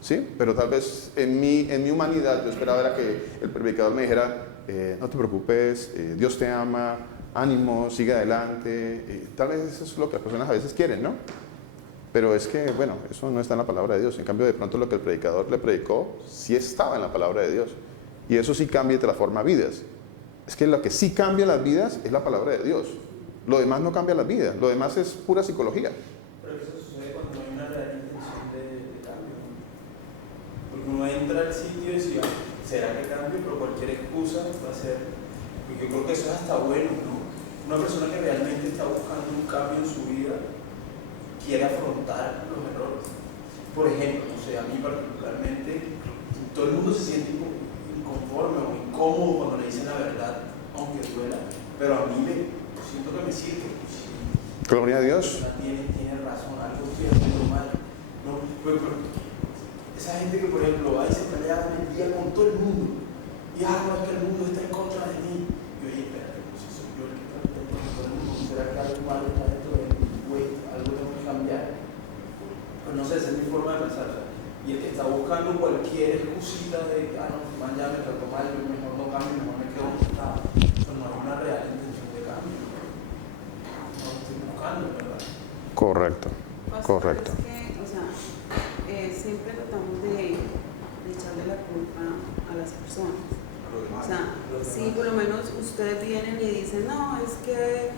¿Sí? Pero tal vez en mi humanidad yo esperaba era que el predicador me dijera, no te preocupes, Dios te ama, ánimo, sigue adelante. Tal vez eso es lo que las personas a veces quieren, ¿no? Pero es que, bueno, eso no está en la palabra de Dios. En cambio, de pronto lo que el predicador le predicó sí estaba en la palabra de Dios. Y eso sí cambia y transforma vidas. Es que lo que sí cambia las vidas es la palabra de Dios. Lo demás no cambia las vidas, lo demás es pura psicología. Pero eso sucede cuando no hay una real intención de cambio. Porque uno entra al sitio y dice, ¿será que cambio? Pero cualquier excusa va a ser. Porque yo creo que eso es hasta bueno, ¿no? Una persona que realmente está buscando un cambio en su vida, quiere afrontar los errores. Por ejemplo, no sé, a mí particularmente, todo el mundo se siente inconforme o incómodo cuando le dicen la verdad, aunque duela, pero a mí siento que me sirve. Gloria a Dios. Tiene razón, algo estoy haciendo mal. ¿No? Pero esa gente que, por ejemplo, va y se pelea en el día con todo el mundo, y no, es que el mundo está en contra de mí. Y oye, espérate, pues si soy yo el que está con todo el mundo, ¿será que algo malo está dentro de mí? Güey, algo tengo que cambiar. Pues no sé, esa es mi forma de pensar. Y el que está buscando cualquier excusita de, no, man, ya me trató mal, yo mejor no cambio, mejor me quedo como estaba. Eso no es una real intención de cambio. No lo estoy buscando, ¿verdad? Correcto, Pastor, correcto. Es que, o sea, siempre tratamos de echarle la culpa a las personas. O sea, si por lo menos ustedes vienen y dicen, no, es que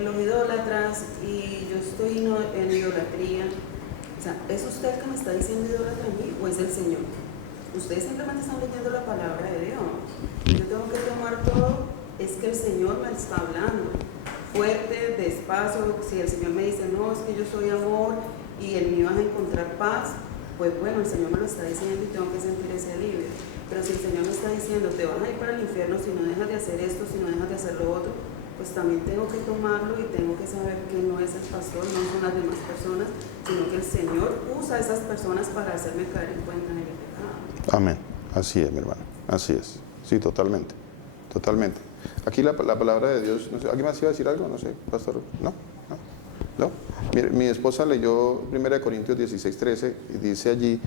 los idólatras y yo estoy en idolatría. O sea, ¿es usted el que me está diciendo idólatra a mí o es el Señor? Ustedes simplemente están leyendo la palabra de Dios. Yo tengo que tomar todo, es que el Señor me está hablando. Fuerte, despacio, si el Señor me dice, no, es que yo soy amor y en mí vas a encontrar paz, pues bueno, el Señor me lo está diciendo y tengo que sentir ese alivio. Pero si el Señor me está diciendo, te vas a ir para el infierno si no dejas de hacer esto, si no dejas de hacer lo otro, pues también tengo que tomarlo y tengo que saber que no es el pastor, no son las demás personas, sino que el Señor usa a esas personas para hacerme caer en cuenta en el pecado. Amén. Así es, mi hermano. Así es. Sí, totalmente. Totalmente. Aquí la palabra de Dios, no sé, ¿alguien más iba a decir algo? No sé, pastor. ¿No? ¿No? Mi esposa leyó 1 Corintios 16:13 y dice allí,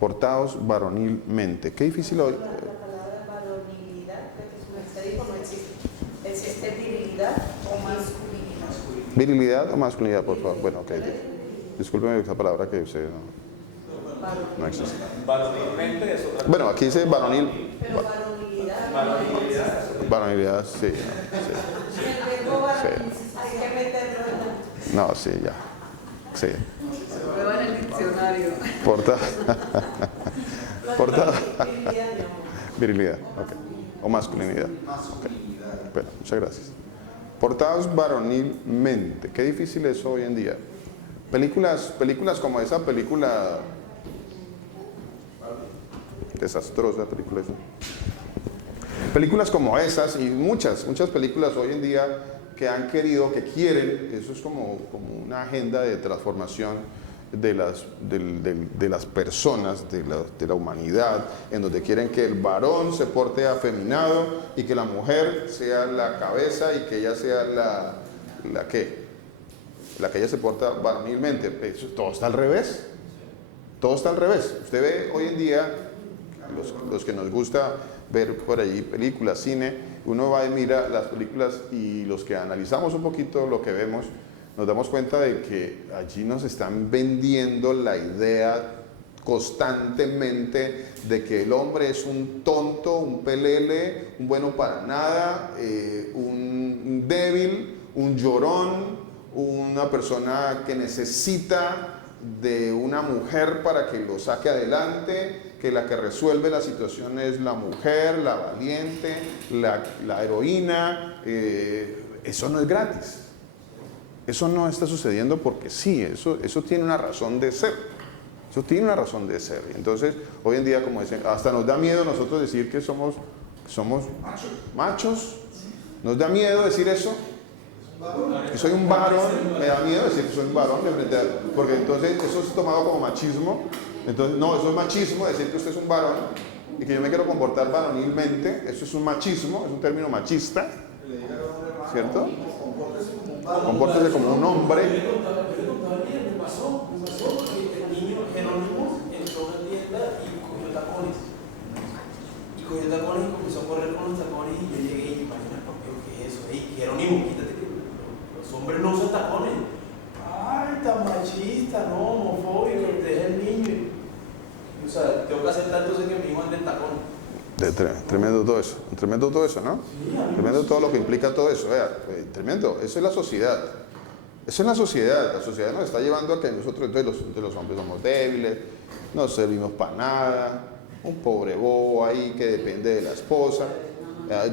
portaos varonilmente. Qué difícil hoy. La palabra varonilidad, que usted dijo, no existe. ¿Existe virilidad o masculinidad? ¿Virilidad o masculinidad, por favor? Bueno, ok. Discúlpeme esa palabra que usted no existe. Varonilmente es otra cosa. Bueno, aquí dice varonil. Pero varonilidad. Varonilidad, sí. El verbo varonil, hay que meterlo en la... No, sí, ya. Sí. Prueba en el diccionario. Portado. Virilidad, mi amor. Virilidad, ok. O masculinidad. Okay. Bueno, muchas gracias. Portados varonilmente. Qué difícil es hoy en día. Películas como esa película desastrosa, película esa. Películas como esas y muchas películas hoy en día que han querido, que quieren, eso es como una agenda de transformación de las personas, de la humanidad, en donde quieren que el varón se porte afeminado y que la mujer sea la cabeza y que ella sea la que ella se porta varonilmente. Eso, todo está al revés. Todo está al revés. Usted ve hoy en día, los que nos gusta ver por allí películas, cine, uno va y mira las películas y los que analizamos un poquito lo que vemos, nos damos cuenta de que allí nos están vendiendo la idea constantemente de que el hombre es un tonto, un pelele, un bueno para nada, un débil, un llorón, una persona que necesita de una mujer para que lo saque adelante, que la que resuelve la situación es la mujer, la valiente, la heroína. Eso no es gratis. Eso no está sucediendo porque sí, eso tiene una razón de ser. Eso tiene una razón de ser. Entonces, hoy en día, como dicen, hasta nos da miedo nosotros decir que somos machos. Nos da miedo decir eso. Que soy un varón, me da miedo decir que soy un varón, porque entonces eso es tomado como machismo. Entonces, no, eso es machismo, decir que usted es un varón y que yo me quiero comportar varonilmente, eso es un machismo, es un término machista, ¿cierto? Compórtese como un hombre. Me pasó porque el niño Jerónimo entró a una tienda y cogió tacones. Y comenzó a correr con los tacones y yo llegué y imagina, ¿qué es eso? Hey, Jerónimo, quítate que los hombres no usan tacones. Ay, tan machista, no, homofóbico, deja el niño. O sea, tengo que aceptar entonces que mi hijo ande en tacón. Tremendo todo eso, ¿no? Sí, tremendo todo lo que implica todo eso. Tremendo, eso es la sociedad. Eso es la sociedad nos está llevando a que nosotros, entonces los hombres somos débiles, no servimos para nada, un pobre bobo ahí que depende de la esposa,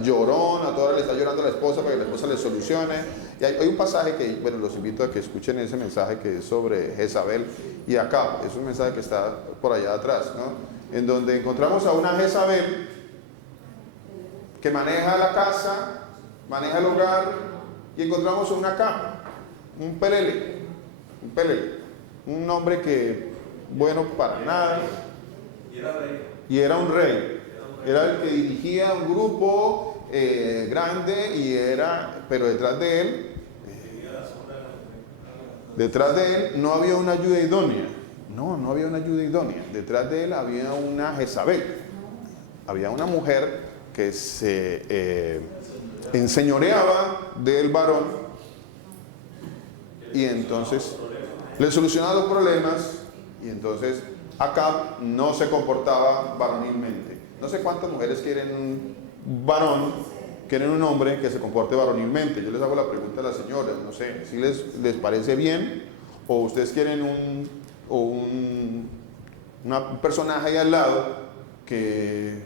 llorón, a toda hora le está llorando a la esposa para que la esposa le solucione, Y hay un pasaje que, bueno, los invito a que escuchen ese mensaje que es sobre Jezabel y Acab. Es un mensaje que está por allá atrás, ¿no? En donde encontramos a una Jezabel que maneja la casa, maneja el hogar, y encontramos a un Acab, un pelele, un hombre que, bueno, para nada, y era un rey, era el que dirigía un grupo grande, pero detrás de él no había una ayuda idónea. No había una ayuda idónea. Detrás de él había una Jezabel. Había una mujer que se enseñoreaba del varón, y entonces le solucionaba los problemas, y entonces Acab no se comportaba varonilmente. No sé cuántas mujeres quieren un varón, quieren un hombre que se comporte varonilmente. Yo les hago la pregunta a las señoras, no sé, si les parece bien, o ustedes quieren un personaje ahí al lado que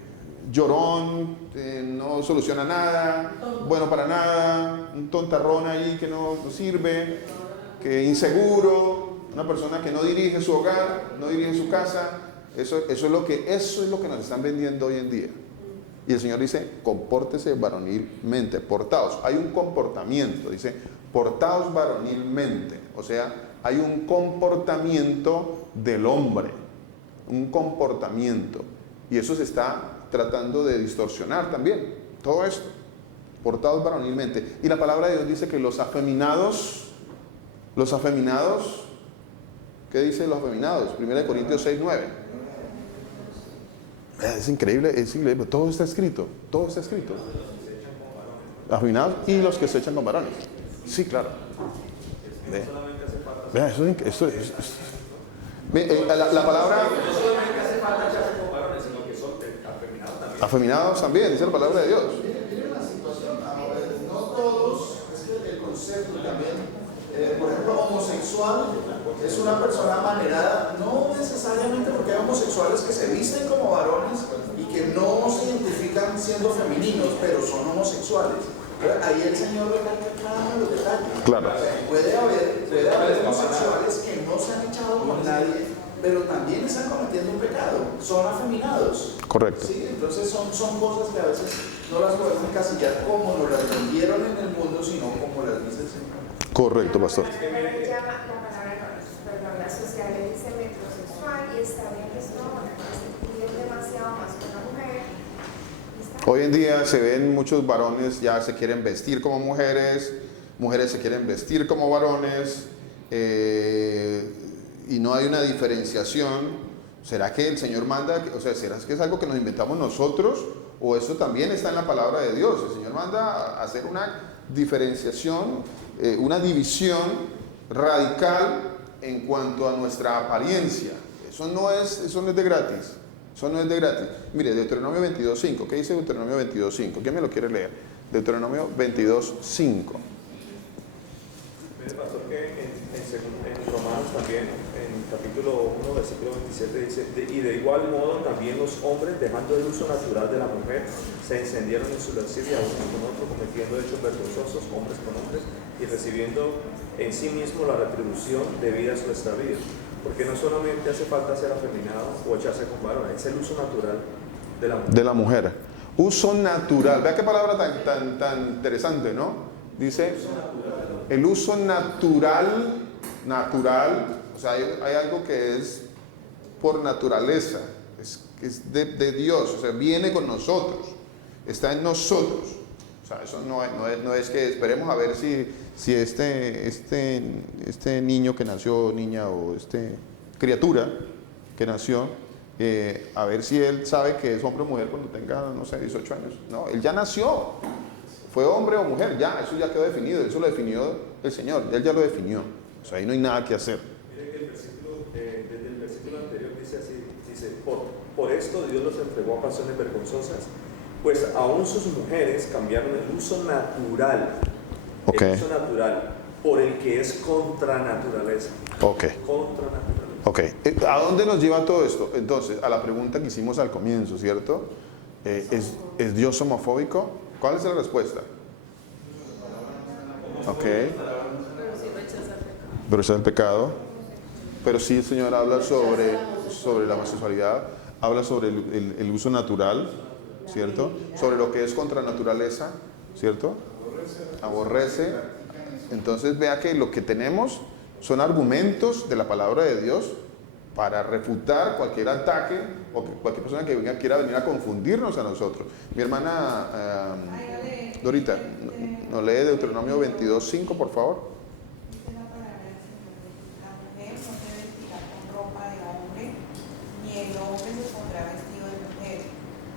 llorón, no soluciona nada, bueno para nada, un tontarrón ahí que no sirve, que inseguro, una persona que no dirige su hogar, no dirige su casa. Eso es lo que nos están vendiendo hoy en día. Y el Señor dice, compórtese varonilmente, portaos. Hay un comportamiento, dice, portaos varonilmente. O sea, hay un comportamiento del hombre, un comportamiento. Y eso se está tratando de distorsionar también, todo esto. Portaos varonilmente. Y la palabra de Dios dice que los afeminados, ¿qué dice los afeminados? 1 Corintios 6:9. Es increíble, todo está escrito. Afeminados y los que se echan con varones. Sí, claro. Vea, la palabra... No solamente hace falta echarse con varones, sino que son afeminados también. Afeminados también, dice la palabra de Dios. Miren la situación, no todos, es el concepto también, por ejemplo, homosexual es una persona amanerada, no necesariamente, porque hay homosexuales que se visten como varones y que no se identifican siendo femeninos, pero son homosexuales. Ahí el Señor recalca claro los detalles. Claro. Puede haber homosexuales que no se han echado con nadie, pero también están cometiendo un pecado, son afeminados. Correcto. ¿Sí? Entonces son cosas que a veces no las podemos encasillar como nos las vendieron en el mundo, sino como las dice el Señor. Correcto, pastor. La palabra social dice metrosexual y está bien que esto es demasiado más que una mujer. Hoy en día se ven muchos varones ya se quieren vestir como mujeres, mujeres se quieren vestir como varones, y no hay una diferenciación. ¿Será que el Señor manda, o sea, será que es algo que nos inventamos nosotros, o eso también está en la palabra de Dios? El Señor manda a hacer una diferenciación, una división radical en cuanto a nuestra apariencia. Eso no es de gratis. Eso no es de gratis. Mire, Deuteronomio 22:5. ¿Qué dice Deuteronomio 22:5? ¿Quién me lo quiere leer? Deuteronomio 22:5. Mire, pastor, que en Romanos también, en capítulo 1, versículo 27, dice, y de igual modo también los hombres, dejando el uso natural de la mujer, se encendieron en su lascivia unos con otros, cometiendo hechos vergonzosos, hombres con hombres, y recibiendo en sí mismo la retribución debida a su extravío. Porque no solamente hace falta ser afeminado o echarse con varones, es el uso natural de la mujer. De la mujer. Uso natural. Vea qué palabra tan interesante, ¿no? Dice, el uso natural, o sea, hay algo que es por naturaleza, es de Dios, o sea, viene con nosotros, está en nosotros. O sea, eso no es que esperemos a ver si este niño que nació, niña, o criatura que nació, a ver si él sabe que es hombre o mujer cuando tenga, no sé, 18 años. No, él ya nació. Fue hombre o mujer, ya, eso ya quedó definido. Eso lo definió el Señor, él ya lo definió. O sea, ahí no hay nada que hacer. Mire que desde el versículo anterior dice así, dice, por esto Dios los entregó a pasiones vergonzosas, pues aún sus mujeres cambiaron el uso natural. Okay. El uso natural, por el que es contra naturaleza. Ok. Contra naturaleza. Ok. ¿A dónde nos lleva todo esto? Entonces, a la pregunta que hicimos al comienzo, ¿cierto? ¿Es Dios homofóbico? ¿Cuál es la respuesta? Ok. Pero sí rechaza el pecado. Pero rechaza el pecado. Pero sí el Señor habla sobre la homosexualidad, habla sobre el uso natural, ¿cierto? Sobre lo que es contra naturaleza, ¿cierto? Aborrece. Entonces vea que lo que tenemos son argumentos de la palabra de Dios para refutar cualquier ataque o cualquier persona que quiera venir a confundirnos a nosotros. Mi hermana Dorita, ¿nos lee Deuteronomio 22:5, por favor? Dice la palabra del Señor: la mujer no se vestirá con ropa de hombre, ni el hombre se pondrá vestido de mujer,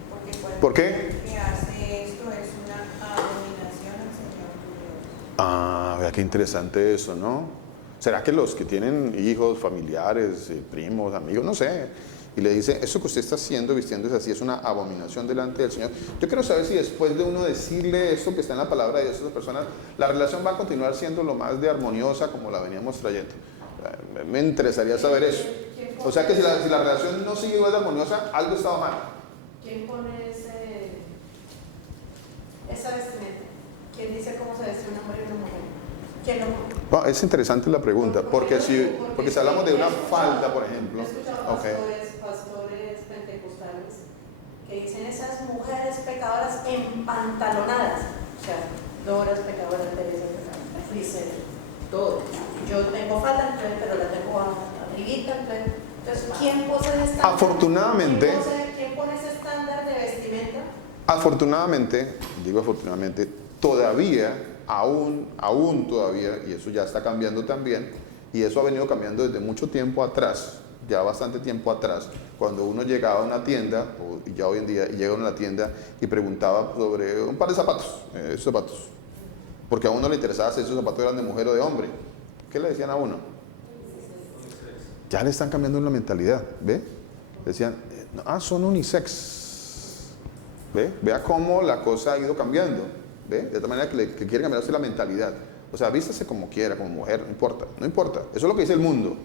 porque ¿Por qué? cualquiera que hace esto es una abominación al Señor tu Dios. Ah, vea qué interesante eso, ¿no? ¿Será que los que tienen hijos, familiares, primos, amigos, no sé, y le dice, eso que usted está haciendo, vistiéndose así, es una abominación delante del Señor? Yo quiero saber si después de uno decirle esto que está en la palabra de Dios a esas personas, la relación va a continuar siendo lo más de armoniosa como la veníamos trayendo. Me interesaría saber eso. O sea que si la relación no sigue igual de armoniosa, algo está mal. ¿Quién pone esa vestimenta? ¿Quién dice cómo se veste un hombre y una mujer? ¿Quién lo pone? Bueno, es interesante la pregunta, porque si hablamos de una falda, por ejemplo. He escuchado pastores pentecostales que dicen esas mujeres pecadoras empantalonadas. O sea, Doras pecadoras, Teresa pecadora, Frisel, todo. Yo tengo falda, entonces, pero la tengo arribita, entonces ¿quién pone ese estándar? Afortunadamente. ¿Quién pone ese estándar de vestimenta? Afortunadamente, digo afortunadamente, todavía, aún todavía, y eso ya está cambiando también, y eso ha venido cambiando desde mucho tiempo atrás, ya bastante tiempo atrás, cuando uno llegaba a una tienda, o ya hoy en día llega uno a una tienda y preguntaba sobre un par de zapatos, esos zapatos, porque a uno le interesaba si esos zapatos eran de mujer o de hombre. ¿Qué le decían a uno? Ya le están cambiando la mentalidad, ¿ve? Decían, son unisex. ¿Ve? Vea cómo la cosa ha ido cambiando. ¿Ve? De tal manera que quiere cambiarse la mentalidad. O sea, vístase como quiera, como mujer, no importa. No importa. Eso es lo que dice el mundo.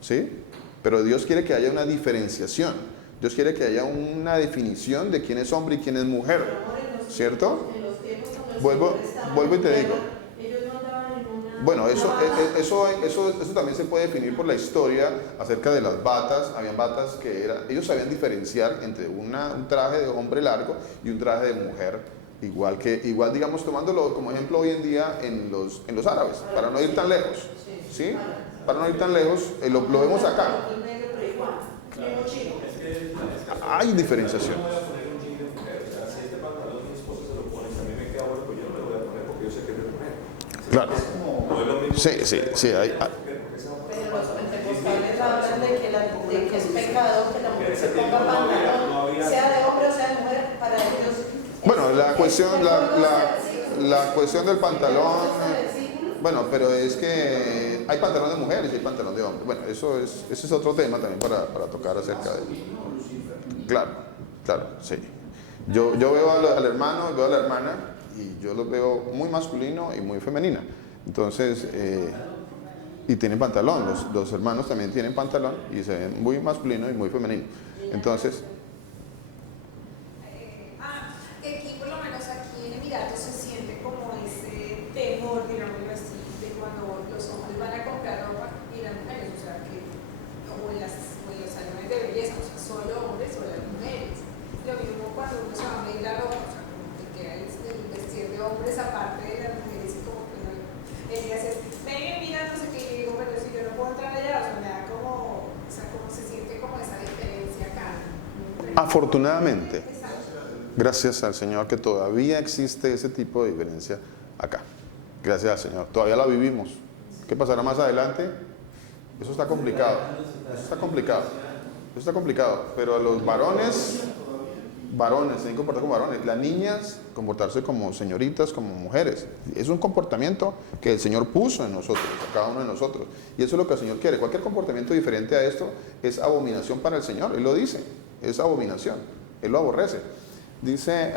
¿Sí? Pero Dios quiere que haya una diferenciación. Dios quiere que haya una definición de quién es hombre y quién es mujer. ¿Cierto? Vuelvo y te digo. Bueno, eso también se puede definir por la historia acerca de las batas. Habían batas que ellos sabían diferenciar entre un traje de hombre largo y un traje de mujer, igual digamos, tomándolo como ejemplo hoy en día en los árabes, para no ir tan lejos, ¿sí? Para no ir tan lejos, lo vemos acá. Hay diferenciación. Claro. Sí. Pero los pentecostales hablan de que es pecado que la mujer se ponga pantalón, sea de hombre o sea de mujer, para ellos. Bueno, la cuestión del pantalón. Bueno, pero es que hay pantalón de mujeres y hay pantalón de hombres. Bueno, ese es otro tema también para tocar acerca de él. Claro, sí. Yo veo al hermano, veo a la hermana y yo los veo muy masculino y muy femenina. Entonces, y tienen pantalón, los hermanos también tienen pantalón y se ven muy masculino y muy femenino. Entonces, aquí, por lo menos aquí en Emiratos, se siente como ese temor, digámoslo así, de cuando los hombres van a comprar ropa y las mujeres, o sea, que como en los salones de belleza, o sea, solo hombres o las mujeres. Lo mismo cuando uno se va a medir la ropa, o sea, como que queda el vestir de hombres aparte de las mujeres y como que no. Ellas es, mira, no sé qué, y digo, bueno, si yo no puedo entrar allá, o sea, me da como, o sea, como se siente como esa diferencia acá. afortunadamente, gracias al Señor que todavía existe ese tipo de diferencia acá. Gracias al Señor. Todavía la vivimos. ¿Qué pasará más adelante? Eso está complicado. Pero a los varones tienen que comportarse como varones. Las niñas, comportarse como señoritas, como mujeres. Es un comportamiento que el Señor puso en nosotros, a cada uno de nosotros. Y eso es lo que el Señor quiere. Cualquier comportamiento diferente a esto es abominación para el Señor. Él lo dice. Es abominación. Él lo aborrece. Dice,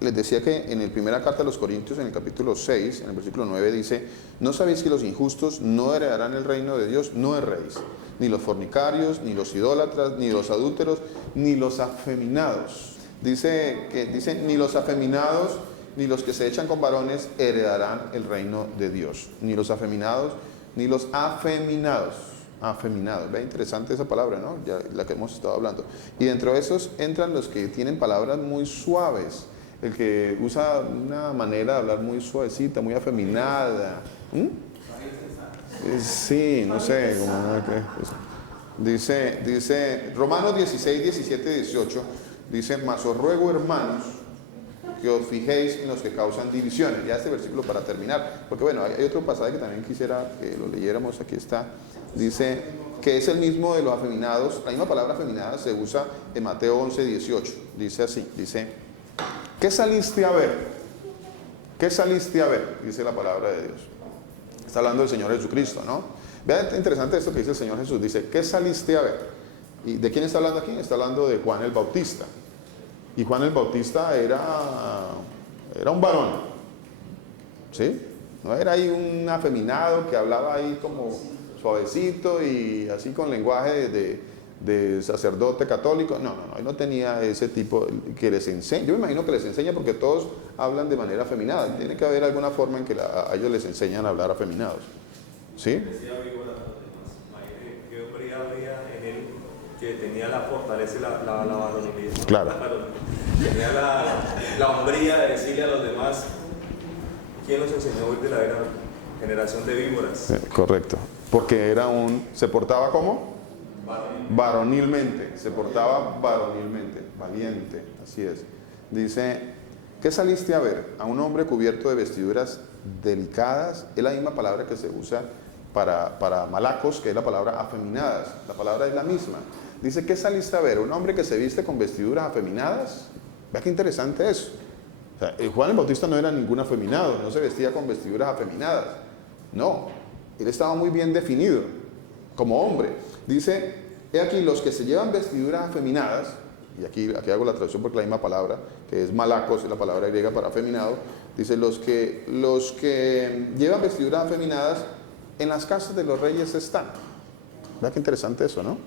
les decía que en la primera carta de los Corintios, en el capítulo 6, en el versículo 9, dice: ¿no sabéis que los injustos no heredarán el reino de Dios? No erréis, ni los fornicarios, ni los idólatras, ni los adúlteros, ni los afeminados, dice, ni los afeminados, ni los que se echan con varones heredarán el reino de Dios. Ni los afeminados, ni los afeminados. Afeminados. Ve interesante esa palabra, ¿no? Ya, la que hemos estado hablando. Y dentro de esos entran los que tienen palabras muy suaves. El que usa una manera de hablar muy suavecita, muy afeminada. Sí, no sé. Dice Romanos 16, 17, 18. Dice, mas os ruego, hermanos, que os fijéis en los que causan divisiones. Ya este versículo para terminar, porque bueno, hay otro pasaje que también quisiera que lo leyéramos, aquí está. Dice que es el mismo de los afeminados. La misma palabra afeminada se usa en Mateo 11, 18. Dice así, dice, ¿qué saliste a ver? ¿Qué saliste a ver? Dice la palabra de Dios. Está hablando del Señor Jesucristo, ¿no? Vean, interesante esto que dice el Señor Jesús. Dice, ¿qué saliste a ver? ¿Y de quién está hablando aquí? Está hablando de Juan el Bautista. Y Juan el Bautista era un varón, ¿sí? No era ahí un afeminado que hablaba ahí como suavecito y así con lenguaje de sacerdote católico. No, él no tenía ese tipo que les enseña. Yo me imagino que les enseña porque todos hablan de manera afeminada. Tiene que haber alguna forma en que a ellos les enseñan a hablar afeminados, ¿sí? ¿Qué hombre había en él que tenía la fortaleza y la varonilidad? Claro. Tenía la hombría de decirle a los demás, ¿quién nos enseñó hoy de la generación de víboras? Correcto. Porque se portaba como varonilmente, se portaba varonilmente, valiente, así es. Dice, ¿qué saliste a ver? A un hombre cubierto de vestiduras delicadas. Es la misma palabra que se usa para malacos, que es la palabra afeminadas. La palabra es la misma. Dice, ¿qué saliste a ver? ¿Un hombre que se viste con vestiduras afeminadas? Vea qué interesante eso. O sea, Juan el Bautista no era ningún afeminado, no se vestía con vestiduras afeminadas. No, él estaba muy bien definido como hombre. Dice, he aquí los que se llevan vestiduras afeminadas, y aquí hago la traducción porque es la misma palabra, que es malacos, es la palabra griega para afeminado. Dice, los que llevan vestiduras afeminadas, en las casas de los reyes están. Vea qué interesante eso, ¿no?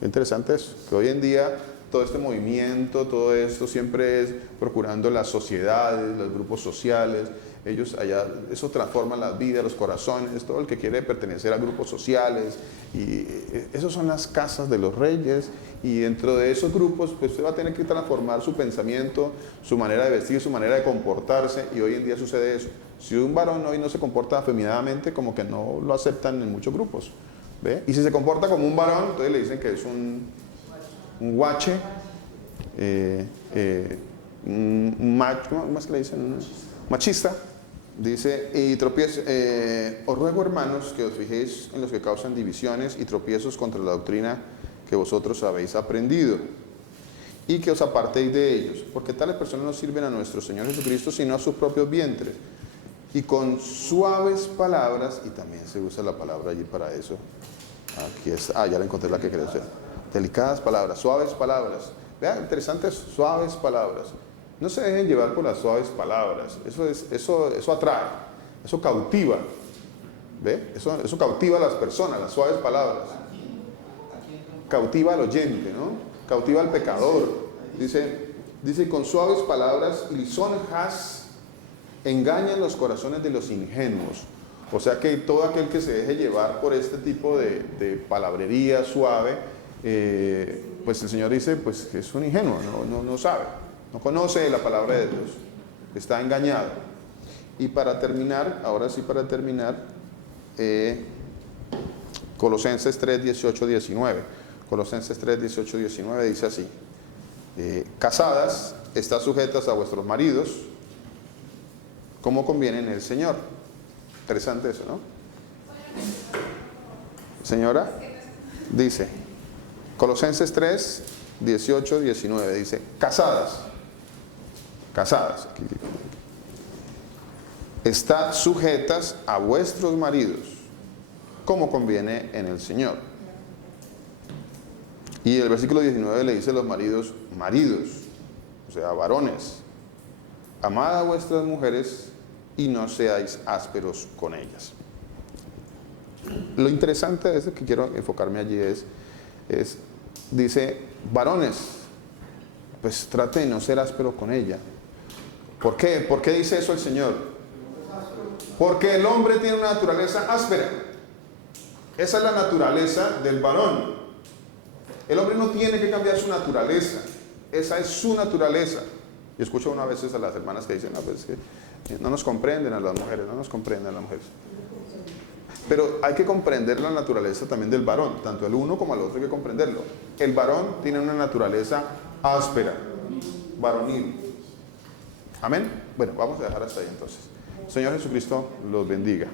Qué interesante eso, que hoy en día todo este movimiento, todo esto siempre es procurando las sociedades, los grupos sociales. Ellos allá, eso transforma las vidas, los corazones, todo el que quiere pertenecer a grupos sociales. Y esas son las casas de los reyes. Y dentro de esos grupos, pues usted va a tener que transformar su pensamiento, su manera de vestir, su manera de comportarse. Y hoy en día sucede eso. Si un varón hoy no se comporta afeminadamente, como que no lo aceptan en muchos grupos. ¿Ve? Y si se comporta como un varón, entonces le dicen que es un guache, un macho, más que le dicen, machista. Dice, y os ruego, hermanos, que os fijéis en los que causan divisiones y tropiezos contra la doctrina que vosotros habéis aprendido, y que os apartéis de ellos, porque tales personas no sirven a nuestro Señor Jesucristo, sino a sus propios vientres. Y con suaves palabras, y también se usa la palabra allí para eso. Aquí está, ya la encontré, la que quería hacer. Delicadas palabras, suaves palabras. Vean, interesantes, suaves palabras. No se dejen llevar por las suaves palabras. Eso atrae, eso cautiva. ¿Ve? Eso cautiva a las personas, las suaves palabras. Cautiva al oyente, ¿no? Cautiva al pecador. Dice, con suaves palabras y lisonjas engañan los corazones de los ingenuos. O sea que todo aquel que se deje llevar por este tipo de palabrería suave, pues el Señor dice, pues que es un ingenuo, no sabe, no conoce la palabra de Dios, está engañado. Y para terminar, ahora sí para terminar, Colosenses 3, 18, 19. Colosenses 3, 18, 19 dice así, casadas, estad sujetas a vuestros maridos, como conviene en el Señor. Interesante eso, ¿no? Señora, dice, Colosenses 3, 18, 19, dice, casadas, estad sujetas a vuestros maridos, como conviene en el Señor. Y el versículo 19 le dice a los maridos, o sea, varones, amad a vuestras mujeres y no seáis ásperos con ellas. Lo interesante de esto que quiero enfocarme allí dice, varones, pues trate de no ser áspero con ella. ¿Por qué? ¿Por qué dice eso el Señor? Porque el hombre tiene una naturaleza áspera. Esa es la naturaleza del varón. El hombre no tiene que cambiar su naturaleza. Esa es su naturaleza. Y escucho una vez a las hermanas que dicen, no, pues que no nos comprenden a las mujeres, no nos comprenden a las mujeres. Pero hay que comprender la naturaleza también del varón, tanto el uno como el otro hay que comprenderlo. El varón tiene una naturaleza áspera, varonil. Amén. Bueno, vamos a dejar hasta ahí entonces. Señor Jesucristo los bendiga.